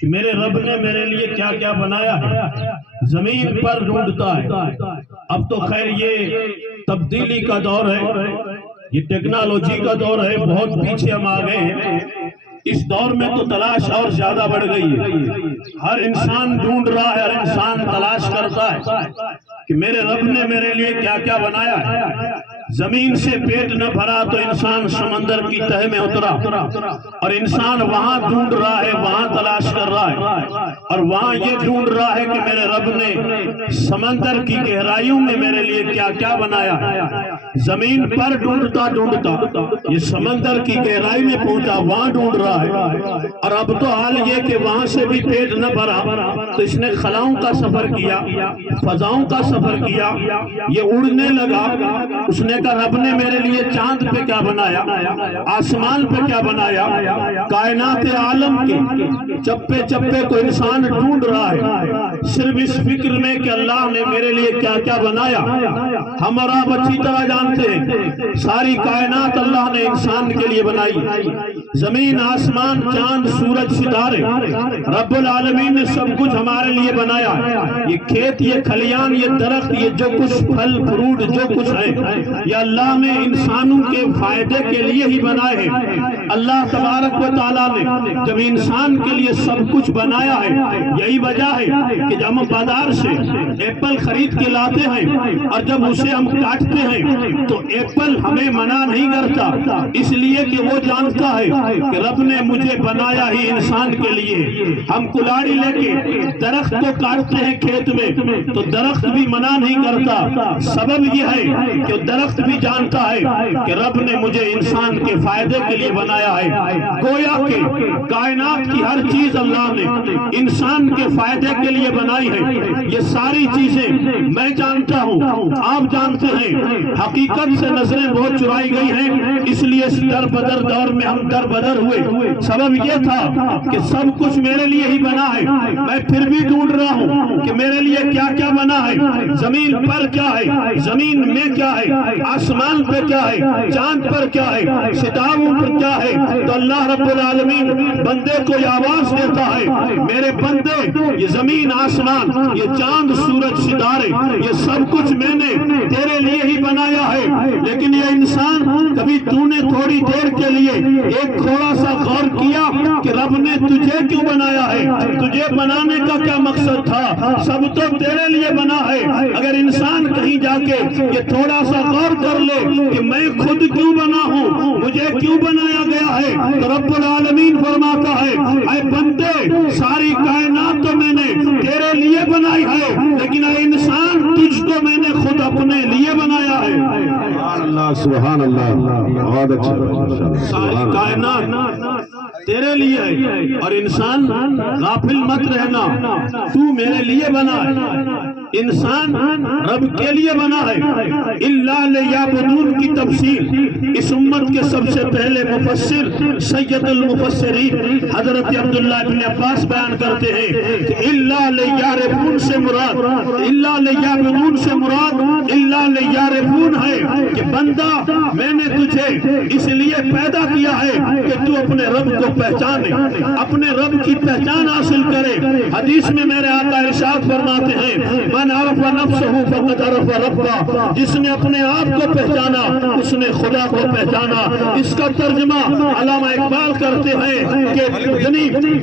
کہ میرے رب نے میرے لیے کیا کیا بنایا ہے، زمین پر ڈھونڈتا ہے۔ اب تو خیر یہ تبدیلی کا دور ہے، یہ ٹیکنالوجی کا دور ہے، بہت پیچھے ہم آ گئے ہیں۔ اس دور میں تو تلاش اور زیادہ بڑھ گئی ہے، ہر انسان ڈھونڈ رہا ہے، ہر انسان تلاش کرتا ہے کہ میرے رب نے میرے لیے کیا کیا بنایا ہے۔ زمین سے پیٹ نہ بھرا تو انسان سمندر کی تہہ میں اترا، اور انسان وہاں ڈھونڈ رہا ہے، وہاں تلاش کر رہا ہے، اور وہاں یہ ڈھونڈ رہا ہے کہ میرے رب نے سمندر کی گہرائیوں میں میرے لیے کیا کیا بنایا ہے۔ زمین پر ڈھونڈتا ڈھونڈتا یہ سمندر کی گہرائی میں پہنچا، وہاں ڈھونڈ رہا ہے، اور اب تو حال یہ کہ وہاں سے بھی پیٹ نہ بھرا تو اس نے خلاؤں کا سفر کیا، فضاؤں کا سفر کیا، یہ اڑنے لگا۔ اس نے کہا رب نے میرے لیے چاند پہ کیا بنایا، آسمان پہ کیا بنایا، کائنات عالم کے چپے چپے کو انسان ڈھونڈ رہا ہے، صرف اس فکر میں کہ اللہ نے میرے لیے کیا کیا بنایا۔ ہم اور آپ اچھی طرح جانتے ہیں ساری کائنات اللہ نے انسان کے لیے بنائی، زمین آسمان چاند سورج ستارے، رب العالمین نے سب کچھ ہمارے لیے بنایا۔ یہ کھیت، یہ کھلیان، یہ درخت، یہ جو کچھ پھل فروٹ جو کچھ ہے، یہ اللہ نے انسانوں کے فائدے کے لیے ہی بنائے ہیں۔ اللہ تبارک و تعالیٰ نے جب انسان کے لیے سب کچھ بنایا ہے، یہی وجہ ہے کہ جب ہم بازار سے ایپل خرید کے لاتے ہیں اور جب اسے ہم کاٹتے ہیں تو ایپل ہمیں منع نہیں کرتا، اس لیے کہ وہ جانتا ہے کہ رب نے مجھے بنایا ہی انسان کے لیے۔ ہم کلاڑی لے کے درخت کو کاٹتے ہیں کھیت میں تو درخت بھی منع نہیں کرتا، سبب یہ ہے کہ درخت بھی جانتا ہے کہ رب نے مجھے انسان کے فائدے کے لیے بنایا ہے۔ گویا کہ کائنات کی ہر چیز اللہ نے انسان کے فائدے کے لیے بنائی ہے۔ یہ ساری چیزیں میں جانتا ہوں، آپ جانتے ہیں، حقیقت سے نظریں بہت چرائی گئی ہیں، اس لیے اس در بدر دور میں ہم در بدر ہوئے۔ سبب یہ تھا کہ سب کچھ میرے لیے ہی بنا ہے، میں پھر بھی ڈھونڈ رہا ہوں کہ میرے لیے کیا کیا بنا ہے، زمین پر کیا ہے، زمین میں کیا ہے، آسمان پر کیا ہے، چاند پر کیا ہے، ستاروں پر کیا ہے۔ تو اللہ رب العالمین بندے کو یہ آواز دیتا ہے، میرے بندے یہ زمین آسمان، یہ چاند سورج ستارے، یہ سب کچھ میں نے تیرے لیے ہی بنایا ہے، لیکن یہ انسان کبھی تو نے تھوڑی دیر کے لیے ایک تھوڑا سا غور کیا کہ رب نے تجھے کیوں بنایا ہے، تجھے بنانے کا کیا مقصد تھا، سب تو تیرے لیے بنا ہے۔ اگر انسان کہیں جا کے یہ تھوڑا سا غور کر لے کہ میں خود کیوں بنا ہوں، مجھے کیوں بنایا گیا ہے، تو رب العالمین فرماتا ہے اے بندے ساری کائنات تو میں نے تیرے لیے بنائی ہے، لیکن اے انسان تجھ کو میں نے خود اپنے لیے بنایا ہے۔ سبحان اللہ، بہت اچھا۔ ساری کائنات تیرے لیے ہے، اور انسان غافل مت رہنا، تو میرے لیے بنا ہے، انسان رب کے لیے بنا ہے۔ اِلَّا لِيَعْبُدُونَ کی تفسیر اس امت کے سب سے پہلے مفسر سید المفسرین حضرت عبداللہ بن عباس بیان کرتے ہیں کہ اِلَّا لِيَعْرِفُونَ سے مراد، اِلَّا لِيَعْبُدُونَ سے مراد اِلَّا لِيَعْرِفُونَ ہے کہ بندہ میں نے تجھے اس لیے پیدا کیا ہے کہ تو اپنے رب کو پہچانے، اپنے رب کی پہچان حاصل کرے۔ حدیث میں میرے آقا ارشاد فرماتے ہیں من عرف نفسہ فقد عرف ربہ، جس نے اپنے آپ کو پہچانا اس نے خدا کو پہچانا۔ اس کا ترجمہ علامہ اقبال کرتے ہیں کہ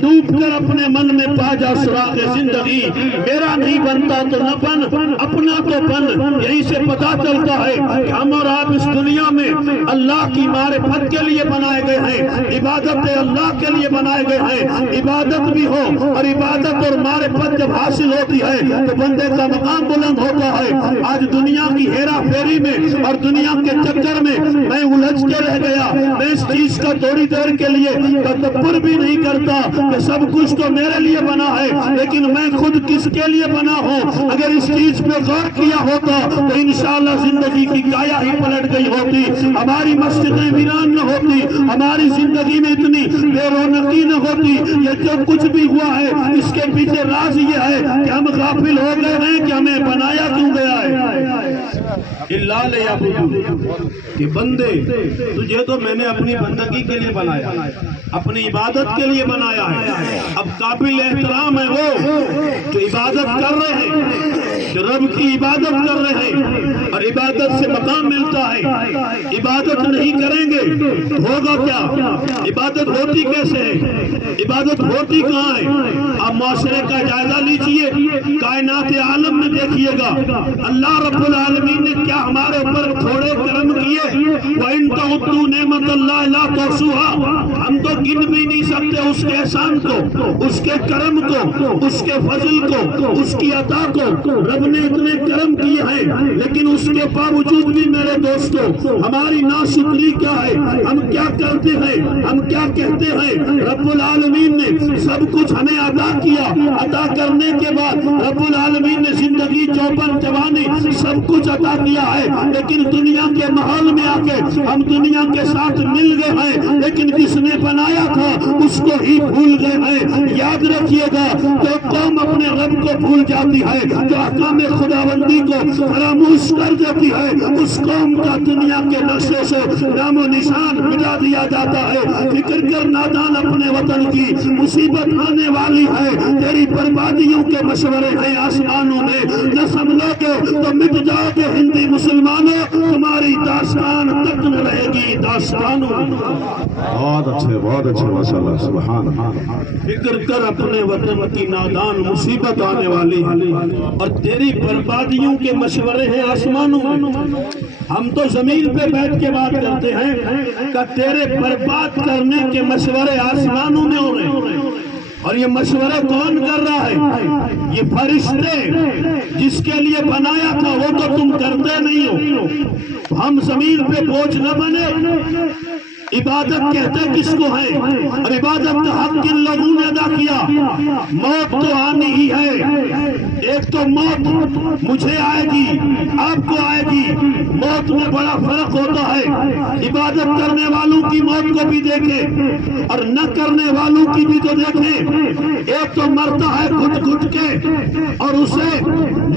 ڈوب کر اپنے من میں پا جا سراغ زندگی، میرا نہیں بنتا تو نہ بن، اپنا تو بن۔ یہی سے پتا چلتا ہے کہ ہم اور آپ اس دنیا میں اللہ کی معرفت کے لیے بنائے گئے ہیں، عبادت اللہ کے لیے بنائے گئے ہیں۔ عبادت بھی ہو اور عبادت اور معرفت جب حاصل ہوتی ہے تو بندے کا مقام بلند ہوتا ہے۔ آج دنیا کی ہیرا پھیری میں اور دنیا کے چکر میں میں الجھ کے رہ گیا، میں اس چیز کا تھوڑی دیر کے لیے تدبر بھی نہیں کرتا کہ سب کچھ تو میرے لیے بنا ہے، لیکن میں خود کس کے لیے بنا ہوں۔ اگر اس چیز پہ غور کیا ہوتا تو انشاءاللہ زندگی کی کایا ہی پلٹ گئی ہوتی، ہماری مسجدیں ویران نہ ہوتی، ہماری زندگی میں اتنی بے رونقی نہ ہوتی۔ یہ جو کچھ بھی ہوا ہے اس کے پیچھے راز یہ ہے کہ ہم غافل ہو گئے ہیں ہیں کہ ہمیں بنایا کیوں گیا ہے؟ الا لیعبدون، کہ بندے تجھے تو میں نے اپنی بندگی کے لیے بنایا، اپنی عبادت کے لیے بنایا ہے۔ اب قابل احترام ہے وہ جو عبادت کر رہے ہیں، جو رب کی عبادت کر رہے ہیں اور عبادت سے مقام ملتا ہے۔ عبادت نہیں کریں گے ہوگا کیا؟ عبادت ہوتی کیسے ہے؟ عبادت ہوتی کہاں ہے؟ آپ معاشرے کا جائزہ لیجئے، کائنات عالم میں دیکھیے گا، اللہ رب العالمین نے کیا ہمارے اوپر تھوڑے کرم کیے؟ وَإِن تَعُدُّوا نِعْمَتَ اللَّهِ لَا تُحْصُوهَا، ہم تو گن بھی نہیں سکتے اس کے احسان کو، اس کے کرم کو، اس کے فضل کو، اس کی عطا کو۔ رب نے اتنے کرم کیے ہیں، لیکن اس کے باوجود بھی میرے دوستو ہماری ناشکری کیا ہے؟ ہم کیا کرتے ہیں؟ ہم کیا کہتے ہیں؟ رب العالمین نے سب کچھ ہمیں عطا کیا، عطا کرنے کے بعد رب العالمین نے زندگی، چوپن، جوانی سب کچھ عطا کیا ہے، لیکن دنیا کے ماحول میں آ کے ہم دنیا کے ساتھ مل گئے ہیں، لیکن جس نے بنایا تھا اس کو ہی بھول گئے ہیں۔ یاد رکھیے گا، جو قوم اپنے رب کو بھول جاتی ہے، جو احکام خداوندی کو فراموش کر دیتی ہے، اس قوم کا دنیا کے نقشے سے نام و نشان مٹا دیا جاتا ہے۔ فکر کر نادان، اپنے وطن کی مصیبت آنے والی ہے، تیری بربادیوں کے مشورے ہیں آسمانوں میں، نہ سمجھو گے تو مٹ جاؤ گے ہندی مسلمانوں، تمہاری داستان تک نہ رہے گی داستانوں۔ بہت اچھے ماشاءاللہ، سبحان اللہ۔ فکر کر اپنے وطن کی نادان، مصیبت آنے والی اور تیری بربادیوں کے مشورے ہیں آسمانوں میں۔ ہم تو زمین پہ بیٹھ کے بات کرتے ہیں کہ تیرے برباد کرنے کے مشورے آسمانوں میں ہو رہے ہیں، اور یہ مشورے کون کر رہا ہے؟ یہ فرشتے جس کے لیے بنایا تھا وہ تو تم کرتے نہیں ہو۔ تو ہم زمین پہ بوجھ نہ بنے۔ عبادت کہتے کس کو ہے؟ اور عبادت کا حق کن لوگوں نے ادا کیا؟ موت تو آنی ہی ہے، ایک تو موت مجھے آئے گی، آپ کو آئے گی، موت میں بڑا فرق ہوتا ہے۔ عبادت کرنے والوں کی موت کو بھی دیکھیں اور نہ کرنے والوں کی بھی تو دیکھیں۔ ایک تو مرتا ہے گھٹ گھٹ کے اور اسے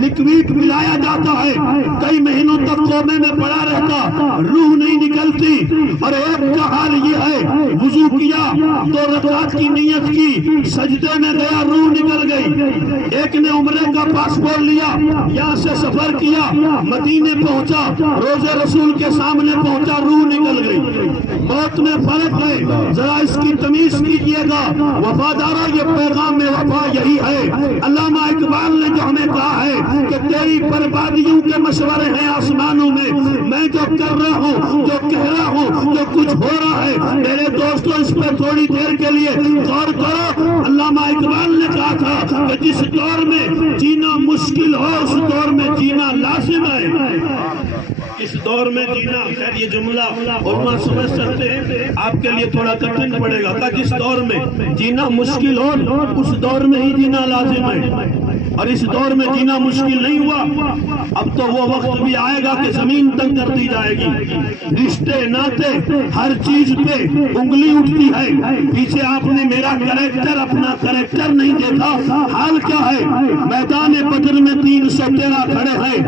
لکویڈ ملایا جاتا ہے، کئی مہینوں تک کومے میں پڑا رہتا، روح نہیں نکلتی، اور ایک کا حال یہ ہے وضو کیا، 2 رکعت کی نیت کی، سجدے میں گیا، روح نکل گئی۔ ایک نے عمرے کا پاسپورٹ لیا، یہاں سے سفر کیا، مدینے پہنچا، روزے رسول کے سامنے پہنچا، روح نکل گئی۔ موت میں فرق ہے، ذرا اس کی تمیز کیجئے گا وفادارہ، یہ پیغام وفا یہی ہے۔ علامہ اقبال نے جو ہمیں کہا ہے کہ تیری بربادیوں کے مشورے ہیں آسمانوں میں، میں جو کر رہا ہوں، جو کہہ رہا ہوں، جو کچھ ہو رہا ہے، میرے دوستو اس پہ تھوڑی دیر کے لیے غور کرو۔ علامہ اقبال نے کہا تھا کہ جس دور میں جینا مشکل ہو اس دور میں جینا لازم ہے۔ اس دور میں جینا، خیر یہ جملہ علماء سمجھ سکتے ہیں، آپ کے لیے تھوڑا کٹھن پڑے گا کہ جس دور میں جینا مشکل ہو اس دور میں ہی جینا لازم ہے، اور اس دور میں جینا مشکل نہیں ہوا۔ اب تو وہ وقت بھی آئے گا کہ زمین تنگ کر دی جائے گی، رشتے ناتے ہر چیز پہ انگلی اٹھتی ہے۔ پیچھے آپ نے میرا کریکٹر، اپنا کریکٹر نہیں دیکھا، حال کیا ہے؟ میدان بدر میں 313 کھڑے ہیں،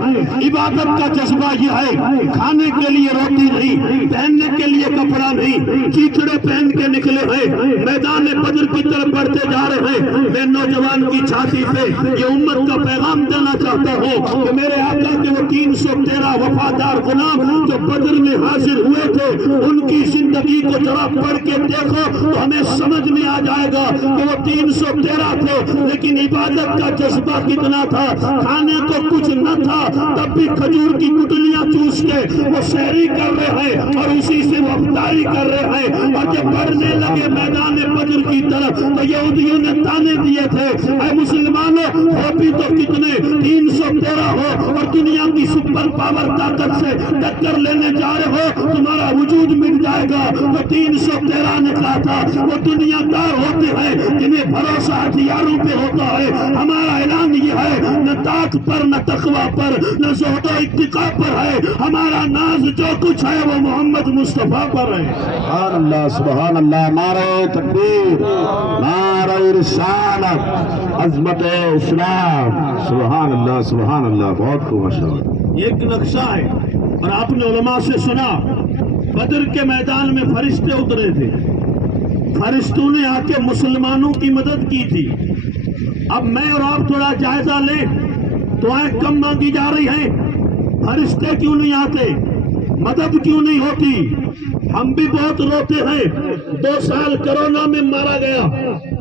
عبادت کا جذبہ یہ ہے، کھانے کے لیے روٹی نہیں، پہننے کے لیے کپڑا نہیں، چیچڑے پہن کے نکلے ہیں، میدان بدر کی طرف بڑھتے جا رہے ہیں۔ میں نوجوان کی چھاتی پہ یہ امت کا پیغام دینا چاہتا ہوں کہ میرے آقا کے وہ 313 وفادار غلام جو بدر میں حاضر ہوئے تھے، ان کی زندگی کو ذرا پڑھ کے دیکھو تو ہمیں سمجھ میں آ جائے گا کہ وہ 313 تھے، لیکن عبادت کا جذبہ کتنا تھا۔ کھانے کو کچھ نہ تھا، تب بھی کھجور کی گٹلیاں چوس کے وہ سحری کر رہے ہیں اور اسی سے وہ افطاری کر رہے ہیں، اور جب بڑھنے لگے میدان بدر کی طرف تو یہودیوں نے تانے دیے تھے، اے مسلمانوں، ہو بھی تو کتنے، 313 ہو اور دنیا کی سپر پاور طاقت سے ٹکر لینے جا رہے ہو، تمہارا وجود مٹ جائے گا۔ وہ 313 نے کہا تھا وہ دنیا دار ہوتے ہیں جنہیں بھروسہ ہتھیاروں پہ ہوتا ہے، ہمارا اعلان یہ ہے نہ طاقت پر، نہ تقوی پر، نہ زہد و اتقاء پر ہے، ہمارا ناز جو کچھ ہے وہ محمد مصطفیٰ پر ہے۔ سبحان اللہ، سبحان اللہ، نعرہ تکبیر، نعرہ رسالت، عظمت اسلام۔ اللہ سبحان اللہ بہت خوب ماشاءاللہ. یہ ایک نقشہ ہے. اور آپ نے علماء سے سنا بدر کے میدان میں فرشتے اترے تھے. فرشتوں نے آ کے مسلمانوں کی مدد کی تھی. اب میں اور آپ تھوڑا جائزہ لیں. دعائیں کم مانگی جا رہی ہیں. فرشتے کیوں نہیں آتے؟ مدد کیوں نہیں ہوتی؟ ہم بھی بہت روتے ہیں. 2 سال کرونا میں مارا گیا.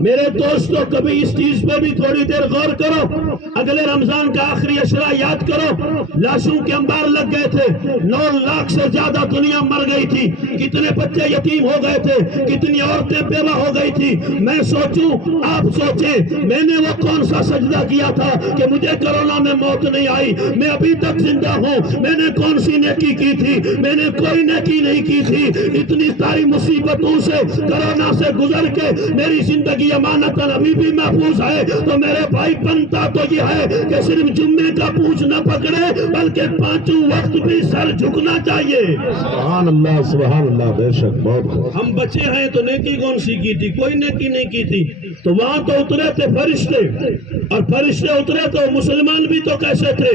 میرے دوستوں کبھی اس چیز پہ بھی تھوڑی دیر غور کرو. اگلے رمضان کا آخری عشرہ یاد کرو. لاشوں کے انبار لگ گئے تھے. 9 لاکھ سے زیادہ دنیا مر گئی تھی. کتنے بچے یتیم ہو گئے تھے. کتنی عورتیں بیوہ ہو گئی تھی. میں سوچوں آپ سوچیں میں نے وہ کون سا سجدہ کیا تھا کہ مجھے کرونا میں موت نہیں آئی. میں ابھی تک زندہ ہوں. میں نے کون سی نیکی کی تھی؟ میں نے کوئی نیکی نہیں کی تھی. اتنی ساری مصیبتوں سے کرونا سے گزر کے میری زندگی امانتاً ابھی بھی محفوظ ہے. تو میرے بھائی بنتا تو یہ ہے کہ صرف جمعے کا پوچھ نہ پکڑے بلکہ 5 وقت بھی سر جھکنا چاہیے. سبحان اللہ بے شک بہت خوب. ہم بچے ہیں تو نیکی کون سی کی تھی؟ کوئی نیکی نہیں کی تھی. تو وہاں تو اترے تھے فرشتے. اور فرشتے اترے تو مسلمان بھی تو کیسے تھے؟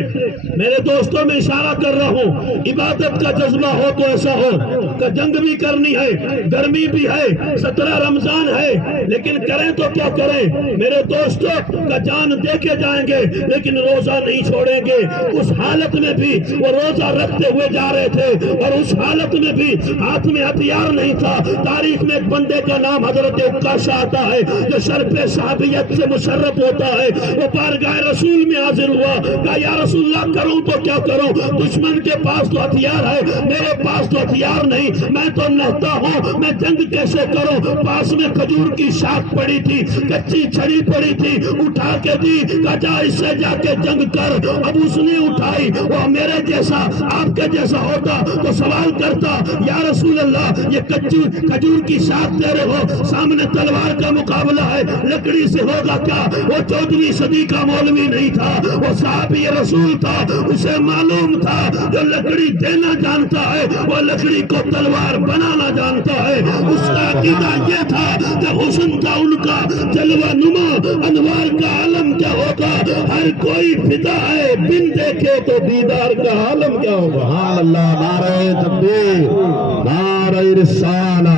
میرے دوستوں میں اشارہ کر رہا ہوں. عبادت کا جذبہ ہو تو ایسا ہو کہ جنگ بھی کرنی ہے, گرمی بھی ہے, 17 رمضان ہے, لیکن کریں تو کیا کریں میرے دوستوں؟ کا جان دے کے جائیں گے لیکن روزہ نہیں چھوڑیں گے. اس حالت میں بھی وہ روزہ رکھتے ہوئے جا رہے تھے اور اس حالت میں بھی ہاتھ میں ہتھیار نہیں تھا. تاریخ میں ایک بندے کا نام حضرت عکاشہ آتا ہے جو شرف صحابیت سے مشرف ہوتا ہے. وہ بارگاہ رسول میں حاضر ہوا. کہا یا رسول اللہ کروں تو کیا کروں؟ دشمن کے پاس تو ہتھیار ہے, میرے پاس تو ہتھیار نہیں. میں تو نہتا ہوں, میں جنگ کیسے کروں؟ پاس میں کھجور کی شاخ پڑی تھی, کچی چھڑی پڑی تھی, اٹھا کے دی. کہا جا اس سے جا کے جنگ کر. اب اس نے اٹھائی. وہ میرے جیسا آپ کے جیسا ہوتا تو سوال کرتا یا رسول اللہ یہ کھجور کی شاخ دے رہے ہو, سامنے تلوار کا مقابلہ ہے, لکڑی سے ہوگا کیا؟ وہ 14ویں صدی کا مولوی نہیں تھا, وہ صحابی رسول تھا. اسے معلوم تھا جو لکڑی دینا جانتا ہے وہ لکڑی کو تلوار بنانا جانتا ہے. اس کا عقیدہ یہ تھا کہ حسن کا ان کا جلوہ نما, انوار کا عالم کیا ہوگا. ہر کوئی فدا ہے, بن دیکھے تو دیدار کا عالم کیا ہوگا. سبحان اللہ. نعرہ تکبیر, نعرہ رسالہ.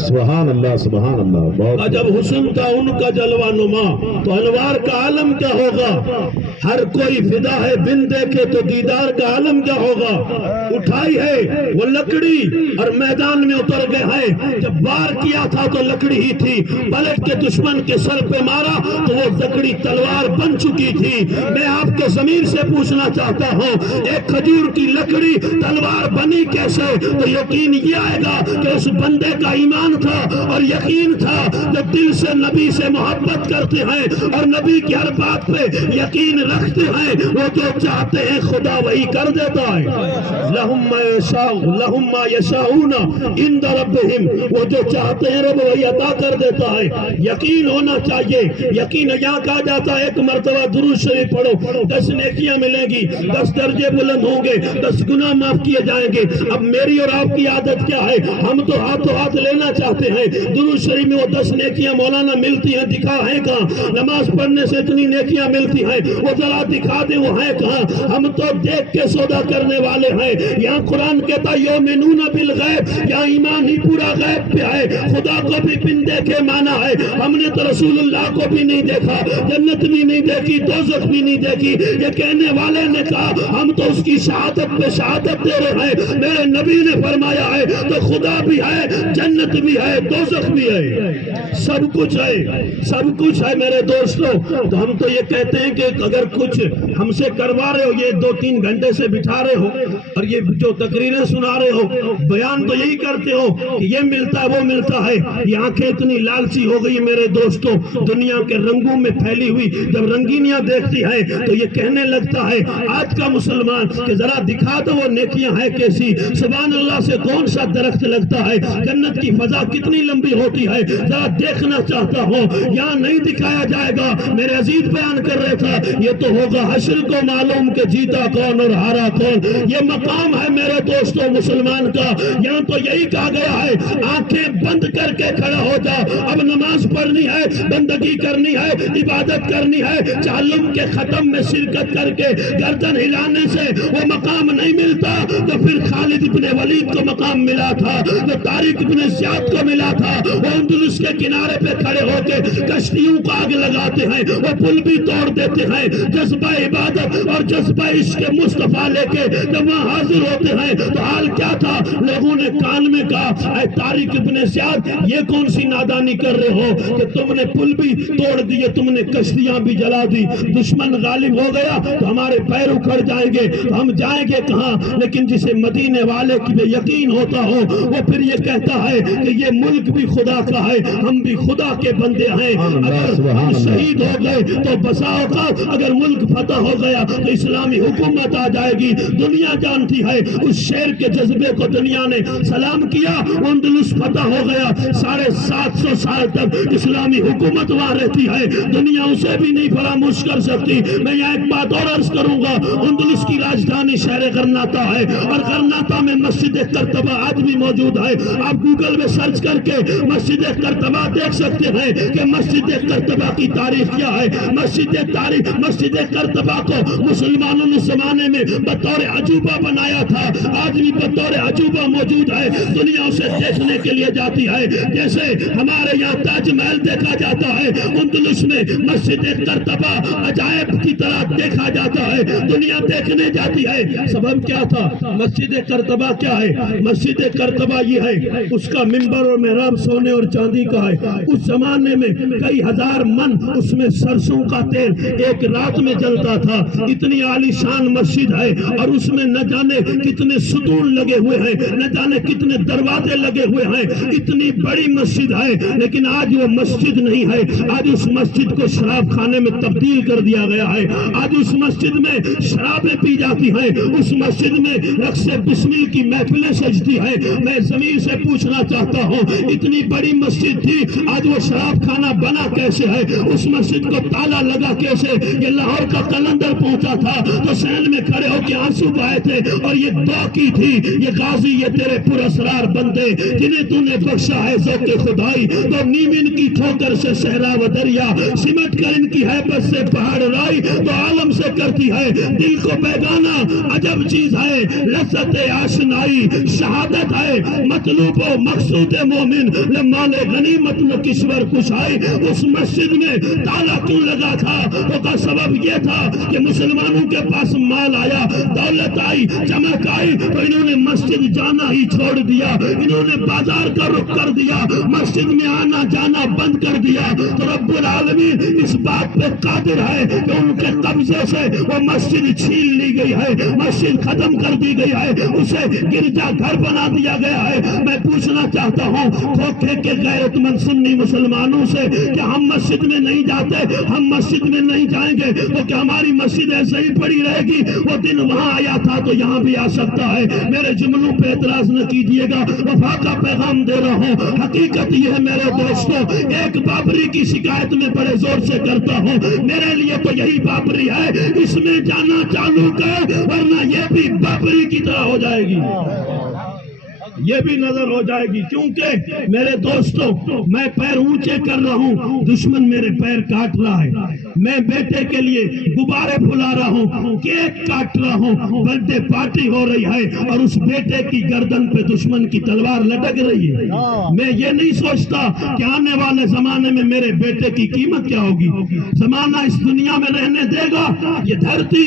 سبحان اللہ بہت. جب حسن کا ان کا جلوہ نما تو انوار کا عالم کیا ہوگا. ہر کوئی فدا ہے, بن دیکھے تو دیدار کا عالم کیا ہوگا. اٹھائی ہے وہ لکڑی اور میدان میں اتر گئے ہیں. جب وار کیا تھا تو لکڑی ہی تھی, پلٹ کے دشمن کے سر پہ مارا تو وہ لکڑی تلوار بن چکی تھی. میں آپ کے ضمیر سے پوچھنا چاہتا ہوں ایک کھجور کی لکڑی تلوار بنی کیسے؟ تو یقین یہ آئے گا کہ اس بندے کا ایمان تھا اور یقین تھا. جب دل سے نبی سے محبت کرتے ہیں اور نبی کی ہر بات پہ یقین رکھتے ہیں, وہ جو چاہتے ہیں خدا وہی کر دیتا ہے. لہم ما یشاؤون عند ربہم, وہ جو چاہتے ہیں رب وہی عطا کر دیتا ہے. یقین ہونا چاہیے. یقین یہاں کہا جاتا ہے 1 مرتبہ درود شریف پڑھو 10 نیکیاں ملیں گی, 10 درجے بلند ہوں گے, 10 گناہ معاف کیے جائیں گے. اب میری اور آپ کی عادت کیا ہے؟ ہم تو ہاتھوں ہاتھ لینا چاہتے ہیں. درود شریف میں وہ 10 نیکیاں مولانا ملتی ہیں, دکھا ہے کہاں؟ نماز پڑھنے سے اتنی نیکیاں ملتی ہیں, وہ ذرا دکھا دیں وہ ہے کہاں؟ ہم تو دیکھ کے سودا کرنے والے ہیں. یہاں قرآن کہتا یؤمنون بالغیب, یہاں ایمان ہی پورا غیب پہ ہے. خدا کو بھی بن دیکھے مانا ہے. ہم نے تو رسول اللہ کو بھی نہیں دیکھا, جنت بھی نہیں دیکھی, دوزخ بھی نہیں دیکھی. یہ کہنے والے نے کہا ہم تو اس کی شہادت پہ شہادت دے رہے ہیں. میرے نبی نے فرمایا ہے تو خدا بھی ہے, جنت بھی ہے, دوزخ بھی ہے, سب کچھ ہے, سب کچھ ہے میرے دوستوں. تو ہم تو یہ کہتے ہیں کہ اگر کچھ ہم سے کروا رہے ہو, یہ 2-3 گھنٹے سے بٹھا رہے ہو اور یہ جو تقریریں سنا رہے ہو, بیان تو یہی کرتے ہو کہ یہ ملتا ہے وہ ملتا ہے. یہ آنکھیں اتنی لالچی ہو گئی میرے دوستوں, دنیا کے رنگوں میں پھیلی ہوئی. جب رنگینیاں دیکھتی ہے تو یہ کہنے لگتا ہے آج کا مسلمان کہ ذرا دکھا دو وہ نیکیاں ہیں کیسی. سبحان اللہ سے کون سا درخت لگتا ہے, جنت کی فضا فضا کتنی لمبی ہوتی ہے ذرا دیکھنا چاہتا ہوں، یہاں نہیں دکھایا جائے گا۔ میرے عزیز بیان کر رہے تھا یہ تو ہوگا حشر کو معلوم کہ جیتا کون اور ہارا کون۔ یہ مقام ہے میرے دوستوں مسلمان کا، یہاں تو یہی کہا گیا ہے آنکھیں بند کر کے کھڑا ہو جاؤ، اب نماز پڑھنی ہے، بندگی کرنی ہے، عبادت کرنی ہے۔ تعلم کے ختم میں شرکت کر کے گردن ہلانے سے وہ مقام نہیں ملتا تو پھر خالد ابن ولید کو مقام ملا تھا، جو طارق ابن زیاد کو ملا تھا۔ وہ اندلس کے کنارے پہ کھڑے ہو کے کشتیوں کو آگ لگاتے ہیں، وہ پل بھی توڑ دیتے ہیں۔ جذبہ عبادت اور جذبہ عشق مصطفیٰ لے کے جب وہاں حاضر ہوتے ہیں تو حال کیا تھا؟ لوگوں نے کان میں کہا اے طارق ابن زیاد یہ کون سی نادانی کر رہے ہو کہ تم نے پل بھی توڑ دیے، تم نے کشتیاں بھی جلا دی، دشمن غالب ہو گیا تو ہمارے پیر اکھڑ جائیں گے، ہم جائیں گے کہاں؟ لیکن جسے مدینے والے کی بے یقین ہوتا ہو وہ پھر یہ کہتا ہے کہ یہ ملک بھی خدا کا ہے، ہم بھی خدا کے بندے ہیں۔ اگر ہم شہید ہو گئے تو بسا اوقات اگر ملک فتح ہو گیا تو اسلامی حکومت آ جائے گی۔ دنیا جانتی ہے اس شیر کے جذبے کو دنیا نے سلام کیا، اندلس فتح ہو گیا، 750 سال تک اسلامی حکومت وہاں رہتی ہے، دنیا اسے بھی نہیں فراموش کر سکتی۔ میں یہاں ایک بات اور عرض کروں گا، اندلس کی راجدھانی شہر غرناطہ ہے اور غرناطہ میں مسجد قرطبہ آج بھی موجود ہے۔ آپ گوگل میں سرچ کر کے مسجد قرطبہ دیکھ سکتے ہیں کہ مسجد قرطبہ کی تاریخ کیا ہے۔ مسجد قرطبہ کو مسلمانوں نے زمانے میں بطور عجوبہ بنایا تھا، آج بھی بطور عجوبہ موجود ہے، دنیا اسے دیکھنے کے لیے جاتی ہے۔ جیسے ہمارے یہاں تاج محل دیکھا جاتا ہے، اندلس میں مسجد قرطبہ عجائب کی طرح دیکھا جاتا ہے، دنیا دیکھنے جاتی ہے۔ سبب کیا تھا؟ مسجد قرطبہ کیا ہے؟ مسجد قرطبہ یہ ہے اس کا منبر اور محراب سونے اور چاندی کا ہے۔ اس زمانے میں کئی ہزار من اس میں سرسوں کا تیل ایک رات میں جلتا تھا، اتنی عالی شان مسجد ہے اور اس میں نہ جانے کتنے ستون لگے ہوئے ہیں، نہ جانے کتنے دروازے لگے ہوئے ہیں، اتنی بڑی مسجد ہے۔ لیکن آج وہ مسجد نہیں ہے، آج اس مسجد کو شراب خانے میں تبدیل کر دیا گیا ہے۔ آج اس مسجد میں شرابیں پی جاتی ہیں، اس مسجد میں رقص بسمل کی محفلیں سجتی ہیں۔ میں ضمیر سے پوچھنا چاہتا ہوں اتنی بڑی مسجد تھی، آج وہ شراب خانہ بنا کیسے ہے؟ اس مسجد کو تالا لگا کیسے؟ یہ لاہور کا قلندر پہنچا تھا تو سین میں کھڑے ہو کے آنسو بہائے تھے اور یہ دعا کی تھی، یہ غازی یہ تیرے پر اسرار بندے جنہیں تو نے بخشا ہے ذوق خدائی، تو نیم ان کی ٹھوکر سے صحرا و دریا، سمٹ کر ان کی ہیبت سے پہاڑ رائی، تو عالم سے کرتی ہے دل کو بیگانہ، عجب چیز ہے لذت آشنائی، شہادت ہے مطلوب و مقصود مومن، مال غنیمت و کشور کشائی۔ اس مسجد میں تالا کیوں لگا تھا؟ اس کا سبب یہ تھا کہ مسلمانوں کے پاس مال آیا، دولت آئی، چمک آئی، تو انہوں نے مسجد جانا ہی چھوڑ دیا، انہوں نے بازار کا رخ کر دیا، مسجد میں آنا جانا بند کر دیا۔ تو رب العالمین اس بات پہ قادر ہے کہ ان کے قبضے سے وہ مسجد چھین لی گئی ہے، مسجد ختم کر دی گئی ہے، اسے گرجا گھر بنا دیا گیا ہے۔ میں پوچھنا چاہتا ہوں کھوکھے کے غیرت مند سنی مسلمانوں سے کہ ہم مسجد میں نہیں جاتے، ہم مسجد میں نہیں جائیں گے تو کیا ہماری مسجد ایسے ہی پڑی رہے گی؟ وہ دن وہاں آیا تھا تو یہاں بھی آ سکتا ہے۔ میرے جملوں پہ اعتراض نہ کیجیے گا، وفا کا پیغام دے رہا ہوں۔ حقیقت یہ ہے میرے دوستوں، ایک بابری کی شکایت میں بڑے زور سے کرتا ہوں، میرے لیے تو یہی بابری ہے، اس میں جانا چالو کر ورنہ یہ بھی بابری کی طرح ہو جائے گی، یہ بھی نظر ہو جائے گی۔ کیونکہ میرے دوستوں میں پیر اونچے کر رہا ہوں، دشمن میرے پیر کاٹ رہا ہے، میں بیٹے کے لیے غبارے پھلا رہا ہوں، کیک کاٹ رہا ہوں، برتھ ڈے پارٹی ہو رہی ہے اور اس بیٹے کی گردن پہ دشمن کی تلوار لٹک رہی ہے۔ میں یہ نہیں سوچتا کہ آنے والے زمانے میں میرے بیٹے کی قیمت کیا ہوگی، زمانہ اس دنیا میں رہنے دے گا، یہ دھرتی،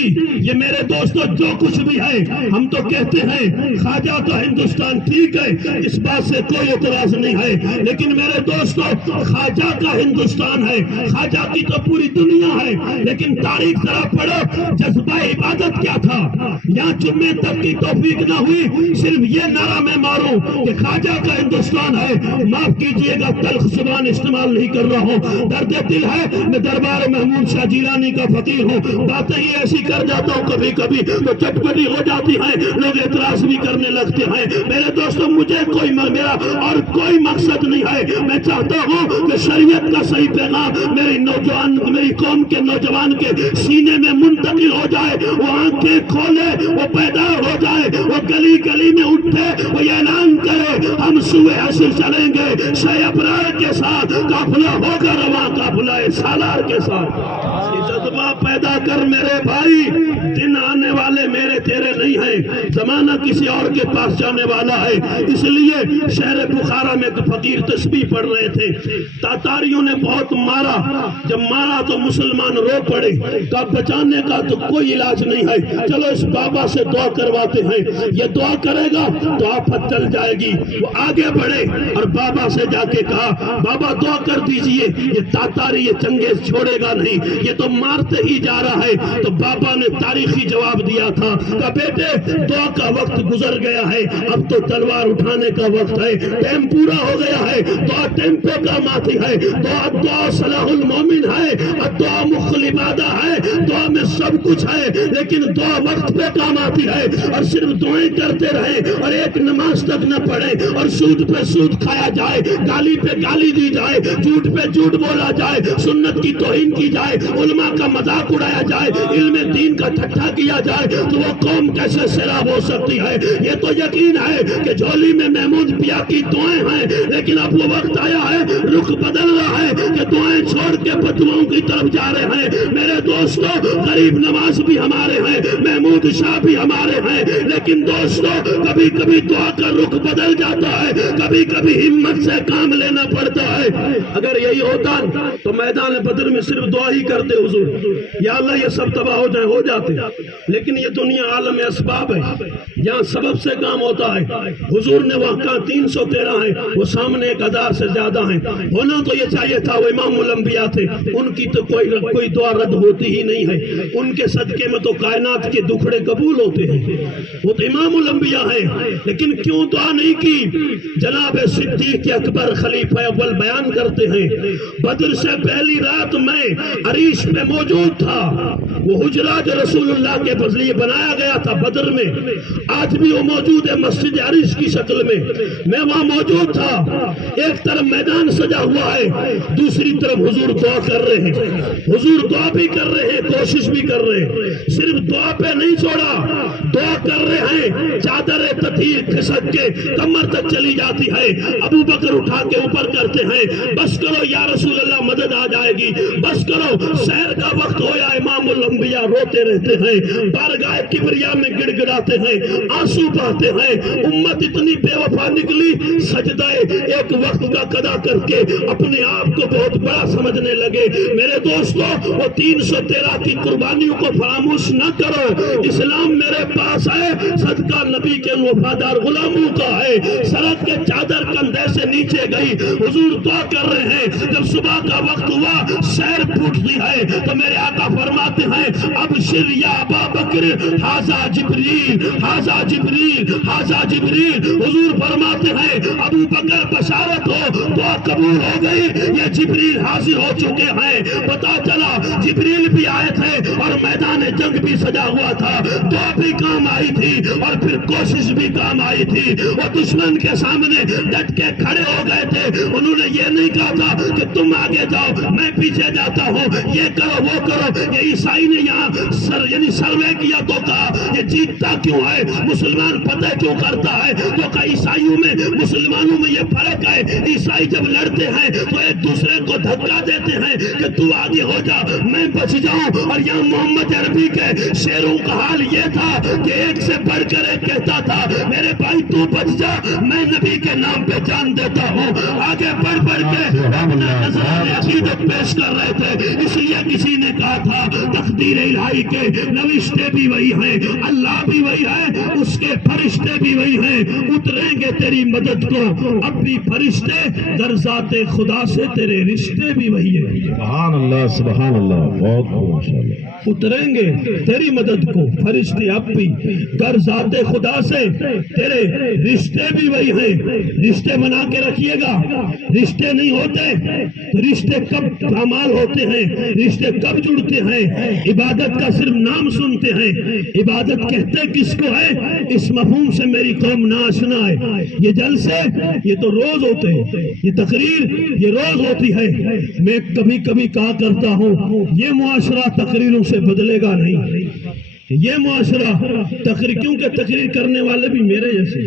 یہ میرے دوستوں جو کچھ بھی ہے، ہم تو کہتے ہیں خواجہ تو ہندوستان ٹھیک ہے، اس بات سے کوئی اعتراض نہیں ہے، لیکن میرے دوستوں خواجہ کا ہندوستان ہے، خواجہ کی تو پوری دنیا ہے، لیکن تاریخ ذرا پڑھو، جذبہ عبادت کیا تھا؟ یہاں جمعے تک کی توفیق نہ ہوئی، صرف یہ نعرہ میں ماروں کہ خواجہ کا ہندوستان ہے۔ معاف کیجئے گا تلخ زبان استعمال نہیں کر رہا ہوں، درد دل ہے، میں دربار محمود شاہ جیلانی کا فقیر ہوں، باتیں ہی ایسی کر جاتا ہوں کبھی کبھی تو چٹپٹی ہو جاتی ہیں، لوگ اعتراض بھی کرنے لگتے ہیں۔ میرے دوستوں مجھے میرا اور کوئی مقصد نہیں ہے، میں چاہتا ہوں کہ شریعت کا صحیح پیغام میری قوم کے نوجوان کے سینے میں منتقل ہو جائے، وہ آنکھیں کھولے، وہ بیدار ہو جائے، وہ گلی گلی میں اٹھے، وہ یہ اعلان کرے ہم سوئے حشر چلیں گے، شہ ابرار کے ساتھ قافلہ ہوگا رواں، قافلہ سالار کے ساتھ۔ یہ جذبہ پیدا کر میرے بھائی، دن آنے والے میرے تیرے نہیں ہیں، زمانہ کسی اور کے پاس جانے والا ہے۔ اس لیے شہر بخارا میں ایک فقیر تسبیح پڑھ رہے تھے، تاتاریوں نے بہت مارا، جب مارا تو مسلمان رو پڑے، کہا بچانے کا تو کوئی علاج نہیں ہے، چلو اس بابا سے دعا کرواتے ہیں، یہ دعا کرے گا تو آفت چل جائے گی۔ وہ آگے بڑھے اور بابا سے جا کے کہا بابا دعا کر دیجئے، یہ تاتاری یہ چنگیز چھوڑے گا نہیں، یہ تو مارتے ہی جا رہا ہے۔ تو بابا نے تاریخی جواب دیا تھا کہ بیٹے دعا کا وقت گزر گیا ہے، اب تو تلوار اٹھانے کا وقت ہے، ٹائم پورا ہو گیا ہے، دعا ٹائم پہ کام آتی ہے، دعا صلاح المومن ہے، دعا مخ العبادہ ہے، دعا میں سب کچھ ہے، لیکن دعا وقت پہ کام آتی ہے۔ اور صرف دعائیں کرتے رہے اور ایک نماز تک نہ پڑھے اور سود پہ سود کھایا جائے، گالی پہ گالی دی جائے، جھوٹ پہ جھوٹ بولا جائے، سنت کی توہین کی جائے، علماء کا مذاق اڑایا جائے، علم دین کا ٹھٹھا کیا جائے، تو وہ قوم کیسے سیراب ہو سکتی ہے؟ یہ تو یقین ہے کہ جھولی میں محمود پیا کی دعائیں ہیں، لیکن اب وہ وقت آیا ہے، رخ بدل رہا ہے کہ دعائیں چھوڑ کے بددعاؤں کی طرف جا رہے ہیں۔ میرے دوستو غریب نواز بھی ہمارے ہیں، محمود شاہ بھی ہمارے ہیں، لیکن دوستو کبھی کبھی دعا کا رخ بدل جاتا ہے، کبھی کبھی ہمت سے کام لینا پڑتا ہے۔ اگر یہی ہوتا تو میدان بدر میں صرف دعا ہی کرتے حضور، یا اللہ یہ سب تباہ ہو جاتے، لیکن یہ دنیا عالم اسباب ہے، یہاں سبب سے کام ہوتا ہے۔ حضور نے وہاں کہا 313 ہیں، وہ سامنے 1000 سے زیادہ ہیں، ہونا تو یہ چاہیے تھا، وہ امام الانبیاء تھے، ان کی تو کوئی دعا رد ہوتی ہی نہیں ہے، ان کے صدقے میں تو کائنات کے دکھڑے قبول ہوتے ہیں، وہ تو امام الانبیاء ہیں، لیکن کیوں دعا نہیں کی؟ جناب صدیق اکبر خلیفہ اول بیان کرتے ہیں بدر سے پہلی رات میں عریش پہ موجود تھا، وہ حجرہ جو رسول اللہ کے لیے بنایا گیا تھا بدر میں، آج بھی وہ موجود ہے مسجد عریش کی شکل میں وہاں موجود تھا۔ ایک طرف میدان سجا ہوا ہے، دوسری طرف حضور دعا کر رہے ہیں، حضور دعا بھی کر رہے ہیں، کوشش بھی کر رہے ہیں، صرف دعا پہ نہیں چھوڑا، دعا کر رہے ہیں، چادر تطہیر کھسک کے کمر تک چلی جاتی ہے، ابو بکر اٹھا کے اوپر کرتے ہیں، بس کرو یا رسول اللہ مدد آ جائے گی، بس کرو سحر کا وقت ہویا، امام الانبیاء روتے رہتے ہیں، بارگاہ کبریا میں گڑ گڑاتے ہیں، آنسو بہتے ہیں، امت اتنی بے وفا نکلی، سجدہ ایک وقت کا قضا کر کے اپنے آپ کو بہت بڑا سمجھنے لگے۔ میرے دوستو وہ 313 کی قربانیوں کو فراموش نہ کرو، اسلام میرے پاس ہے، صدقہ نبی کے وفادار غلاموں کا ہے۔ سرحد کے چادر کندھے سے نیچے گئی، حضور دعا کر رہے ہیں، جب صبح کا وقت ہوا سیر پھوٹتی ہے تو میرے آقا فرماتے ہیں ابشر یا ابا بکر ھذا جبریل ھذا جبریل ھذا جبریل، حضور فرماتے ہیں ابو بکر بشارت ہو، دعا قبول ہو گئی، یہ جبریل حاضر ہو چکے ہیں۔ پتا چلا جبریل بھی آئے تھے اور میدان جنگ بھی سجا ہوا تھا، دعا بھی کام آئی تھی اور پھر کوشش بھی کام آئی تھی، وہ دشمن کے سامنے ڈٹ کے کھڑے ہو گئے تھے، انہوں نے یہ نہیں کہا تھا کہ تم آگے جاؤ میں پیچھے جاتا ہوں، یہ کرو وہ کرو، یہ عیسائی نے یہاں سروے کیا تو کہا یہ جیتتا کیوں ہے، مسلمان فتح کیوں کرتا ہے، تو کہا عیسائیوں میں مسلمانوں میں یہ فرق ہے، عیسائی جب لڑتے ہیں تو ایک دوسرے کو دھکا دیتے ہیں کہ تو آگے ہو جا میں بچ جاؤں، اور یہاں محمد عربی کے شیروں کا حال یہ تھا کہ ایک سے بڑھ کر ایک کہتا تھا میرے بھائی تو بچ جا میں نبی کے نام پہ جان دیتا ہوں، آگے بڑھ کے اپنا نظرانِ عقیدت پیش کر رہے تھے۔ اس لیے کسی نے کہا تھا تقدیر الہی کے نوشتے بھی وہی ہیں، اللہ بھی وہی ہے، اس کے فرشتے بھی وہی ہیں، اتریں گے تیری مدد کو اب بھی فرشتے، در ذات خدا سے تیرے رشتے بھی وہی ہیں، سبحان اللہ بہت ماشاءاللہ، اتریں گے تیری مدد کو فرشتے اب بھی گر ذات خدا سے تیرے رشتے بھی وہی ہیں، رشتے بنا کے رکھیے گا۔ رشتے نہیں ہوتے تو رشتے کب کمال ہوتے ہیں، رشتے کب جڑتے ہیں؟ عبادت کا صرف نام سنتے ہیں، عبادت کہتے کس کو ہے؟ اس مفہوم سے میری قوم ناشنا ہے۔ یہ جلسے یہ تو روز ہوتے ہیں، یہ تقریر یہ روز ہوتی ہے۔ میں کبھی کبھی کہا کرتا ہوں یہ معاشرہ تقریروں سے بدلے گا نہیں، یہ معاشرہ تقریر، کیونکہ تقریر کرنے والے بھی میرے جیسے،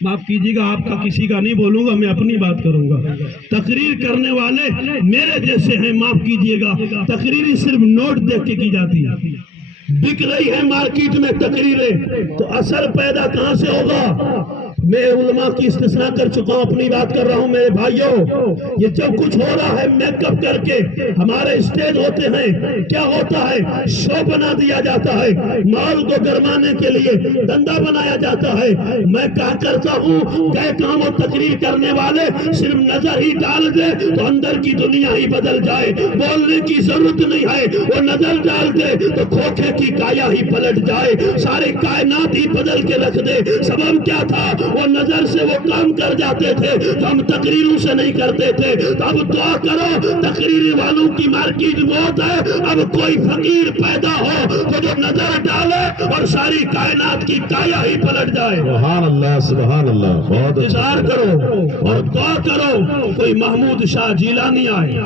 معاف کیجیے گا آپ کا کسی کا نہیں بولوں گا، میں اپنی بات کروں گا۔ تقریر کرنے والے میرے جیسے ہیں، معاف کیجیے گا، تقریر صرف نوٹ دیکھ کے کی جاتی ہے۔ بک رہی ہے مارکیٹ میں تقریریں تو اثر پیدا کہاں سے ہوگا؟ میں علماء کی استثناء کر چکا ہوں، اپنی بات کر رہا ہوں میرے بھائیوں۔ یہ جب کچھ ہو رہا ہے میک اپ کر کے ہمارے اسٹیج ہوتے ہیں، کیا ہوتا ہے؟ شو بنا دیا جاتا ہے، مال کو گرمانے کے لیے دندا بنایا جاتا ہے۔ میں کہا کرتا ہوں کہ کام و تقریر کرنے والے صرف نظر ہی ڈال دے تو اندر کی دنیا ہی بدل جائے، بولنے کی ضرورت نہیں ہے، وہ نظر ڈال دے تو کھوکھے کی کایا ہی پلٹ جائے، ساری کائنات ہی بدل کے رکھ دے۔ سبب کیا تھا؟ وہ نظر سے وہ کام کر جاتے تھے تو ہم تقریروں سے نہیں کرتے تھے۔ تو اب دعا کرو، تقریری والوں کی مارکیٹ موت ہے، اب کوئی فقیر پیدا ہو تو جو نظر ڈالے اور ساری کائنات کی کایا ہی پلٹ جائے۔ سبحان اللہ سبحان اللہ، بہت انتظار کرو اور دعا کرو کوئی محمود شاہ جیلانی آئے۔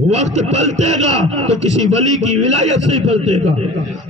وقت پلٹے گا تو کسی ولی کی ولایت سے ہی پلٹے گا۔